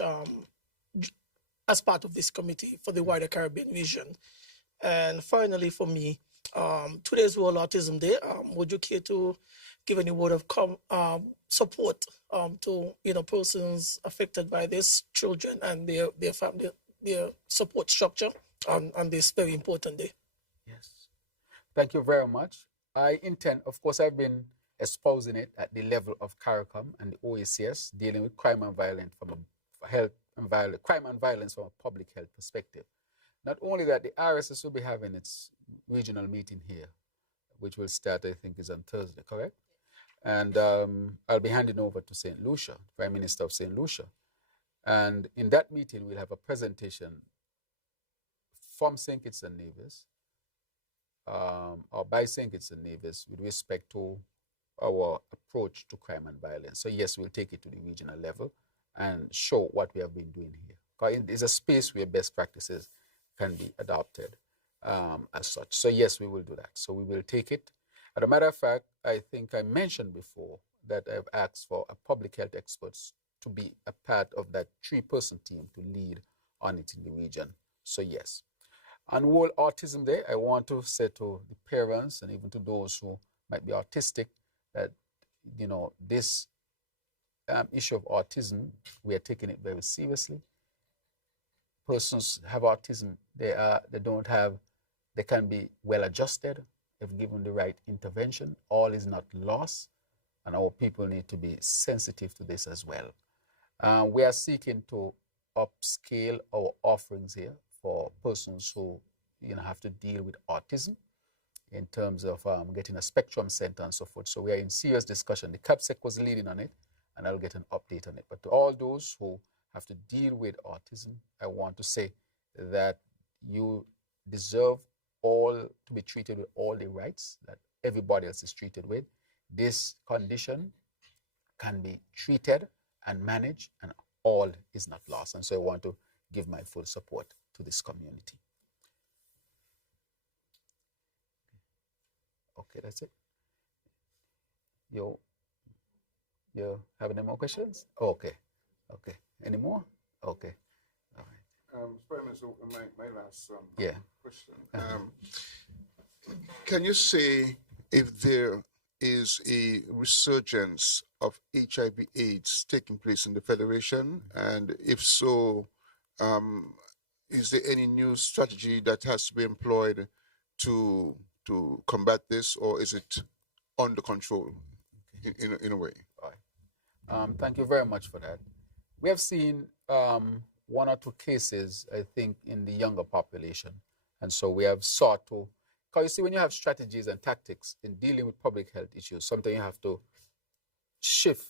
as part of this committee for the wider Caribbean vision? And finally, for me, today's World Autism Day. Would you care to give any word of support to persons affected by this, children and their family, their support structure on this very important day? Yes. Thank you very much. I intend, of course, I've been espousing it at the level of CARICOM and the OACS, dealing with crime and violence from crime and violence from a public health perspective. Not only that, the RSS will be having its regional meeting here, which will start, I think, is on Thursday, correct? And I'll be handing over to St. Lucia, Prime Minister of St. Lucia. And in that meeting, we'll have a presentation from St. Kitts and Nevis, or by St. Kitts and Nevis, with respect to our approach to crime and violence. So yes, we'll take it to the regional level and show what we have been doing here. Because it is a space where best practices can be adopted as such. So yes, we will do that. So we will take it. As a matter of fact, I think I mentioned before that I've asked for a public health experts to be a part of that 3-person team to lead on it in the region. So yes. On World Autism Day, I want to say to the parents and even to those who might be autistic that, this issue of autism, we are taking it very seriously. Persons have autism, they can be well adjusted if given the right intervention. All is not lost, and our people need to be sensitive to this as well. We are seeking to upscale our offerings here for persons who have to deal with autism in terms of getting a spectrum center and so forth. So we are in serious discussion. The CAPSEC was leading on it, and I'll get an update on it. But to all those who have to deal with autism, I want to say that you deserve all to be treated with all the rights that everybody else is treated with. This condition can be treated and managed, and all is not lost. And so I want to give my full support to this community. Okay, that's it. You have any more questions? Okay. Any more? Okay. All right. Prime Minister, my last question. Uh-huh. Can you say if there is a resurgence of HIV/AIDS taking place in the Federation? And if so, is there any new strategy that has to be employed to combat this, or is it under control in a way? All right. Thank you very much for that. We have seen 1 or 2 cases, I think, in the younger population. And so we have sought to, because you see, when you have strategies and tactics in dealing with public health issues, sometimes you have to shift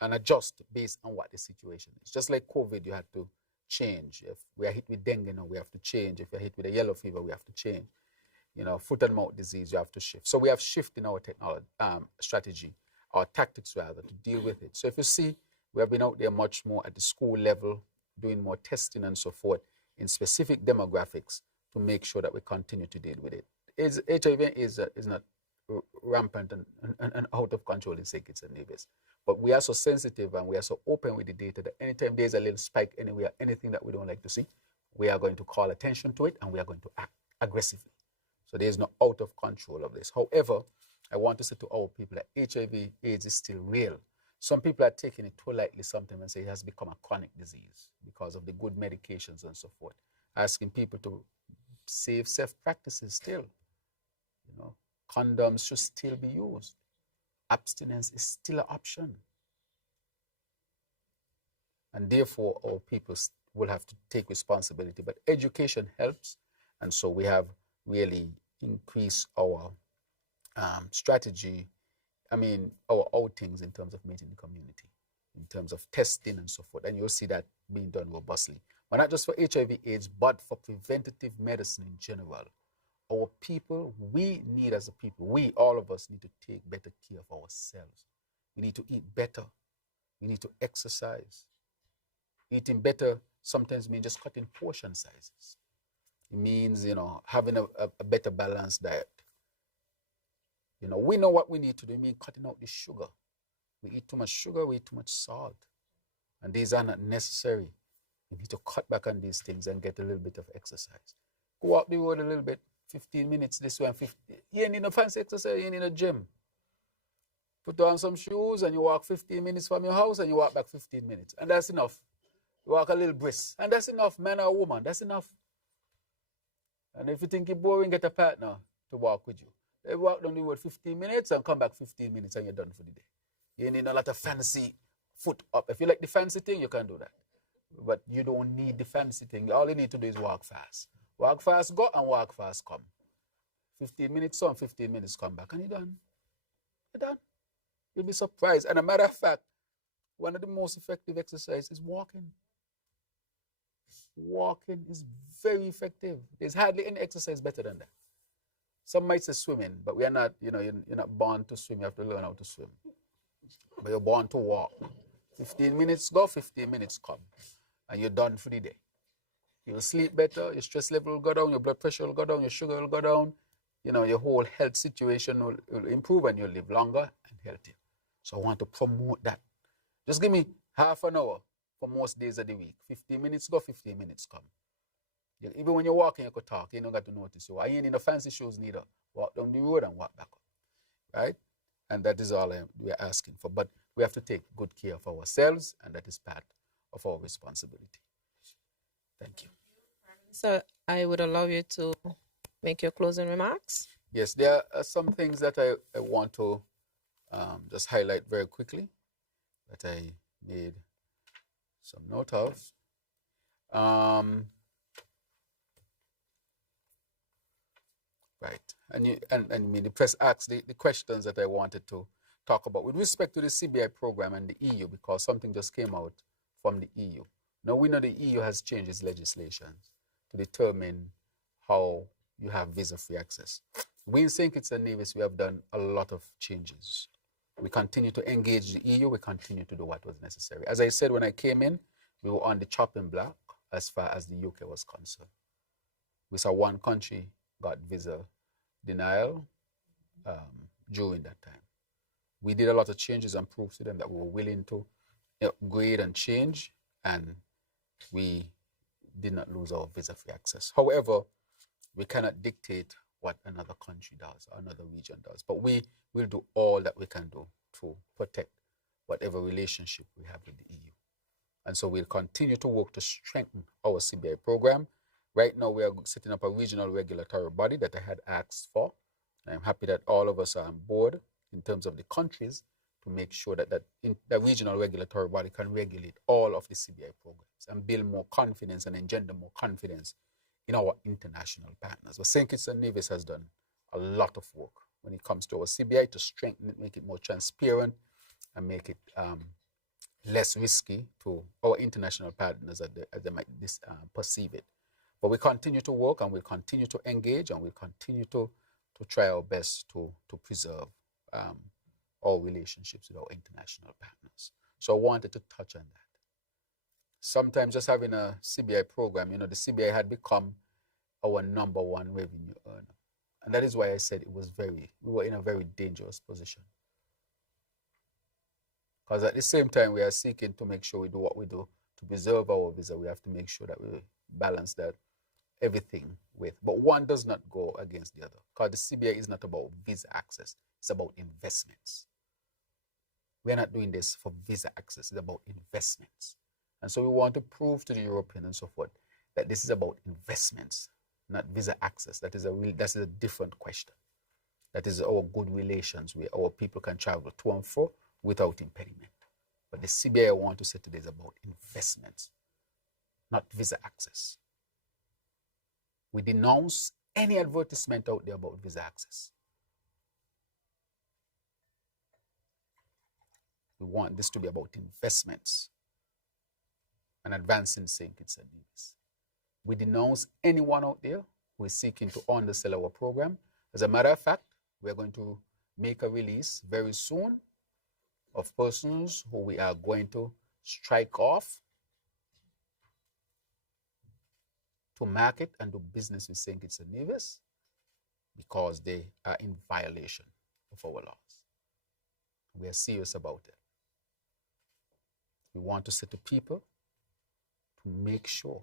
and adjust based on what the situation is. Just like COVID, you had to change. If we are hit with dengue now, we have to change. If we are hit with a yellow fever, we have to change. Foot and mouth disease, you have to shift. So we have shifted in our technology, strategy, our tactics rather, to deal with it. So if you see, we have been out there much more at the school level, doing more testing and so forth in specific demographics to make sure that we continue to deal with it. HIV is not rampant and out of control in St. Kitts and Nevis. But we are so sensitive and we are so open with the data that anytime there's a little spike anywhere, anything that we don't like to see, we are going to call attention to it and we are going to act aggressively. So there's no out of control of this. However, I want to say to our people that HIV/AIDS is still real. Some people are taking it too lightly sometimes and say it has become a chronic disease because of the good medications and so forth. Asking people to safe practices still. Condoms should still be used. abstinence is still an option. And therefore, our people will have to take responsibility. But education helps. And so we have really increased our strategy, our outings in terms of meeting the community, in terms of testing and so forth. And you'll see that being done robustly. But not just for HIV/AIDS, but for preventative medicine in general. Our people, we need as a people, all of us need to take better care of ourselves. We need to eat better. We need to exercise. Eating better sometimes means just cutting portion sizes. It means, having a better balanced diet. We know what we need to do. It means cutting out the sugar. We eat too much sugar, we eat too much salt. And these are not necessary. You need to cut back on these things and get a little bit of exercise. Go out the road a little bit, 15 minutes this way and 15. You ain't need no fancy exercise, you ain't need a gym. Put on some shoes and you walk 15 minutes from your house and you walk back 15 minutes. And that's enough. You walk a little brisk. And that's enough, man or woman. That's enough. And if you think it's boring, get a partner to walk with you. They walk down the road 15 minutes and come back 15 minutes and you're done for the day. You need a lot of fancy foot up. If you like the fancy thing, you can do that. But you don't need the fancy thing. All you need to do is walk fast. Walk fast, go, and walk fast, come. 15 minutes on, 15 minutes, come back, and you're done. You're done. You'll be surprised. And a matter of fact, one of the most effective exercises is walking. Walking is very effective. There's hardly any exercise better than that. Some might say swimming, but we are not, you're not born to swim. You have to learn how to swim. But you're born to walk. 15 minutes go, 15 minutes come. And you're done for the day. You'll sleep better, your stress level will go down, your blood pressure will go down, your sugar will go down. Your whole health situation will improve and you'll live longer and healthier. So I want to promote that. Just give me half an hour for most days of the week. 15 minutes go, 15 minutes come. Even when you're walking, you could talk. You don't got to notice. So I ain't in the fancy shoes neither. Walk down the road and walk back up. Right? And that is all we're asking for. But we have to take good care of ourselves, and that is part of our responsibility. Thank you. So I would allow you to make your closing remarks. Yes, there are some things that I want to just highlight very quickly that I made some note of. Right. And the press asked the questions that I wanted to talk about with respect to the CBI program and the EU, because something just came out from the EU. Now we know the EU has changed its legislation to determine how you have visa-free access. We in St. Kitts and Nevis, we have done a lot of changes. We continue to engage the EU. We continue to do what was necessary. As I said when I came in, we were on the chopping block as far as the UK was concerned. We saw one country got visa denial during that time. We did a lot of changes and proved to them that we were willing to upgrade and change, and we did not lose our visa-free access. However, we cannot dictate what another country does or another region does, but we will do all that we can do to protect whatever relationship we have with the EU. And so we'll continue to work to strengthen our CBI program. Right now, we are setting up a regional regulatory body that I had asked for. I'm happy that all of us are on board in terms of the countries to make sure that the regional regulatory body can regulate all of the CBI programs and build more confidence and engender more confidence in our international partners. But St. Kitts and Nevis has done a lot of work when it comes to our CBI to strengthen it, make it more transparent, and make it less risky to our international partners as they might perceive it. But we continue to work, and we'll continue to engage, and we'll continue to try our best to preserve our relationships with our international partners. So I wanted to touch on that. Sometimes just having a CBI program, the CBI had become our number one revenue earner. And that is why I said we were in a very dangerous position. Because at the same time, we are seeking to make sure we do what we do to preserve our visa. We have to make sure that we balance that everything with. But one does not go against the other. Because the CBI is not about visa access. It's about investments. We're not doing this for visa access. It's about investments. And so we want to prove to the Europeans and so forth that this is about investments, not visa access. That is a different question. That is our good relations where our people can travel to and fro without impediment. But the CBI I want to say today is about investments, not visa access. We denounce any advertisement out there about visa access. We want this to be about investments and advancing St. Kitts and Nevis. We denounce anyone out there who is seeking to undersell our program. As a matter of fact, we are going to make a release very soon of persons who we are going to strike off to market and do business with St. Kitts and Nevis because they are in violation of our laws. We are serious about it. We want to say to people to make sure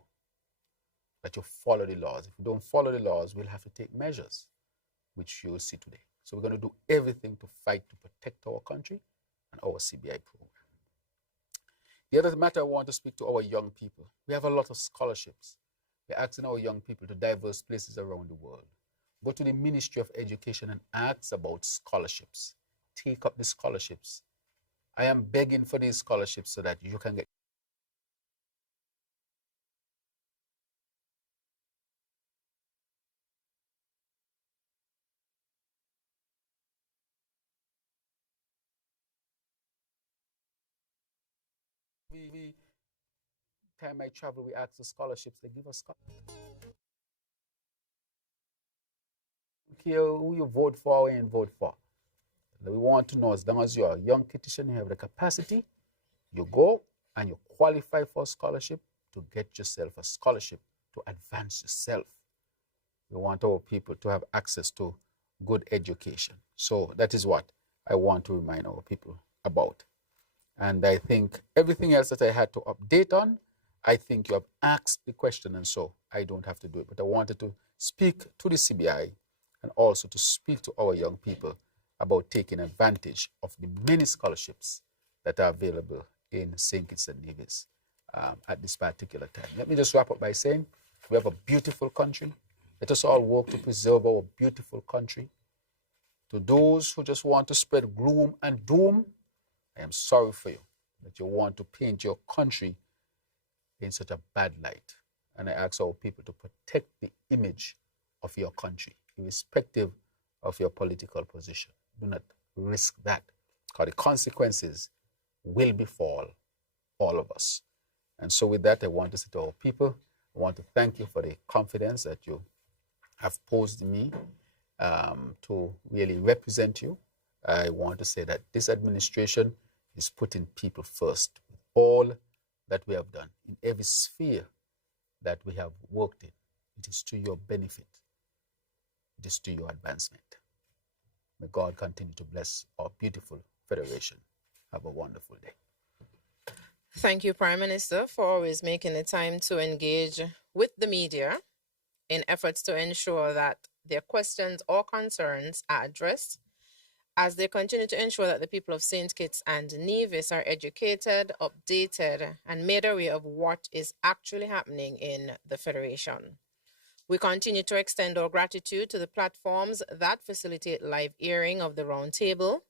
that you follow the laws. If you don't follow the laws, we'll have to take measures, which you'll see today. So we're going to do everything to fight to protect our country and our CBI program. The other matter I want to speak to our young people. We have a lot of scholarships. We're asking our young people to diverse places around the world. Go to the Ministry of Education and ask about scholarships. Take up the scholarships. I am begging for these scholarships so that you can get every time I travel, we ask for scholarships. They give us scholarships. Don't care who you vote for or ain't vote for. We want to know, as long as you're a young Kittitian, you have the capacity, you go and you qualify for a scholarship to get yourself a scholarship to advance yourself. We want our people to have access to good education. So that is what I want to remind our people about. And I think everything else that I had to update on, I think you have asked the question, and so I don't have to do it. But I wanted to speak to the CBI and also to speak to our young people about taking advantage of the many scholarships that are available in St. Kitts and Nevis at this particular time. Let me just wrap up by saying we have a beautiful country. Let us all work to preserve our beautiful country. To those who just want to spread gloom and doom, I am sorry for you that you want to paint your country in such a bad light. And I ask our people to protect the image of your country, irrespective of your political position. Do not risk that, because the consequences will befall all of us. And so with that, I want to say to our people, I want to thank you for the confidence that you have posed me to really represent you. I want to say that this administration is putting people first. All that we have done in every sphere that we have worked in, it is to your benefit. It is to your advancement. May God continue to bless our beautiful federation. Have a wonderful day. Thank you, Prime Minister, for always making the time to engage with the media in efforts to ensure that their questions or concerns are addressed, as they continue to ensure that the people of St. Kitts and Nevis are educated, updated, and made aware of what is actually happening in the Federation. We continue to extend our gratitude to the platforms that facilitate live airing of the Roundtable,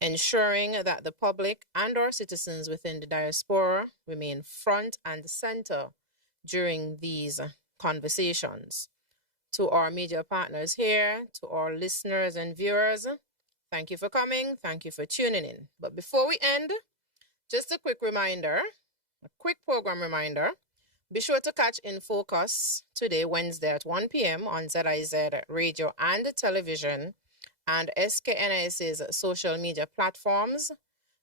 ensuring that the public and our citizens within the diaspora remain front and center during these conversations. To our media partners here, to our listeners and viewers, thank you for coming. Thank you for tuning in. But before we end, just a quick program reminder. Be sure to catch In Focus today, Wednesday at 1 p.m. on ZIZ radio and television and SKNIS's social media platforms.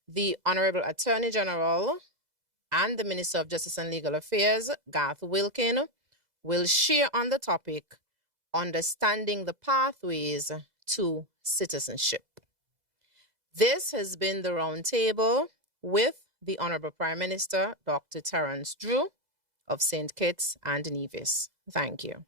The Honorable Attorney General and the Minister of Justice and Legal Affairs, Garth Wilkin, will share on the topic, Understanding the Pathways to Citizenship. This has been the Roundtable with the Honorable Prime Minister, Dr. Terrance Drew of St. Kitts and Nevis. Thank you.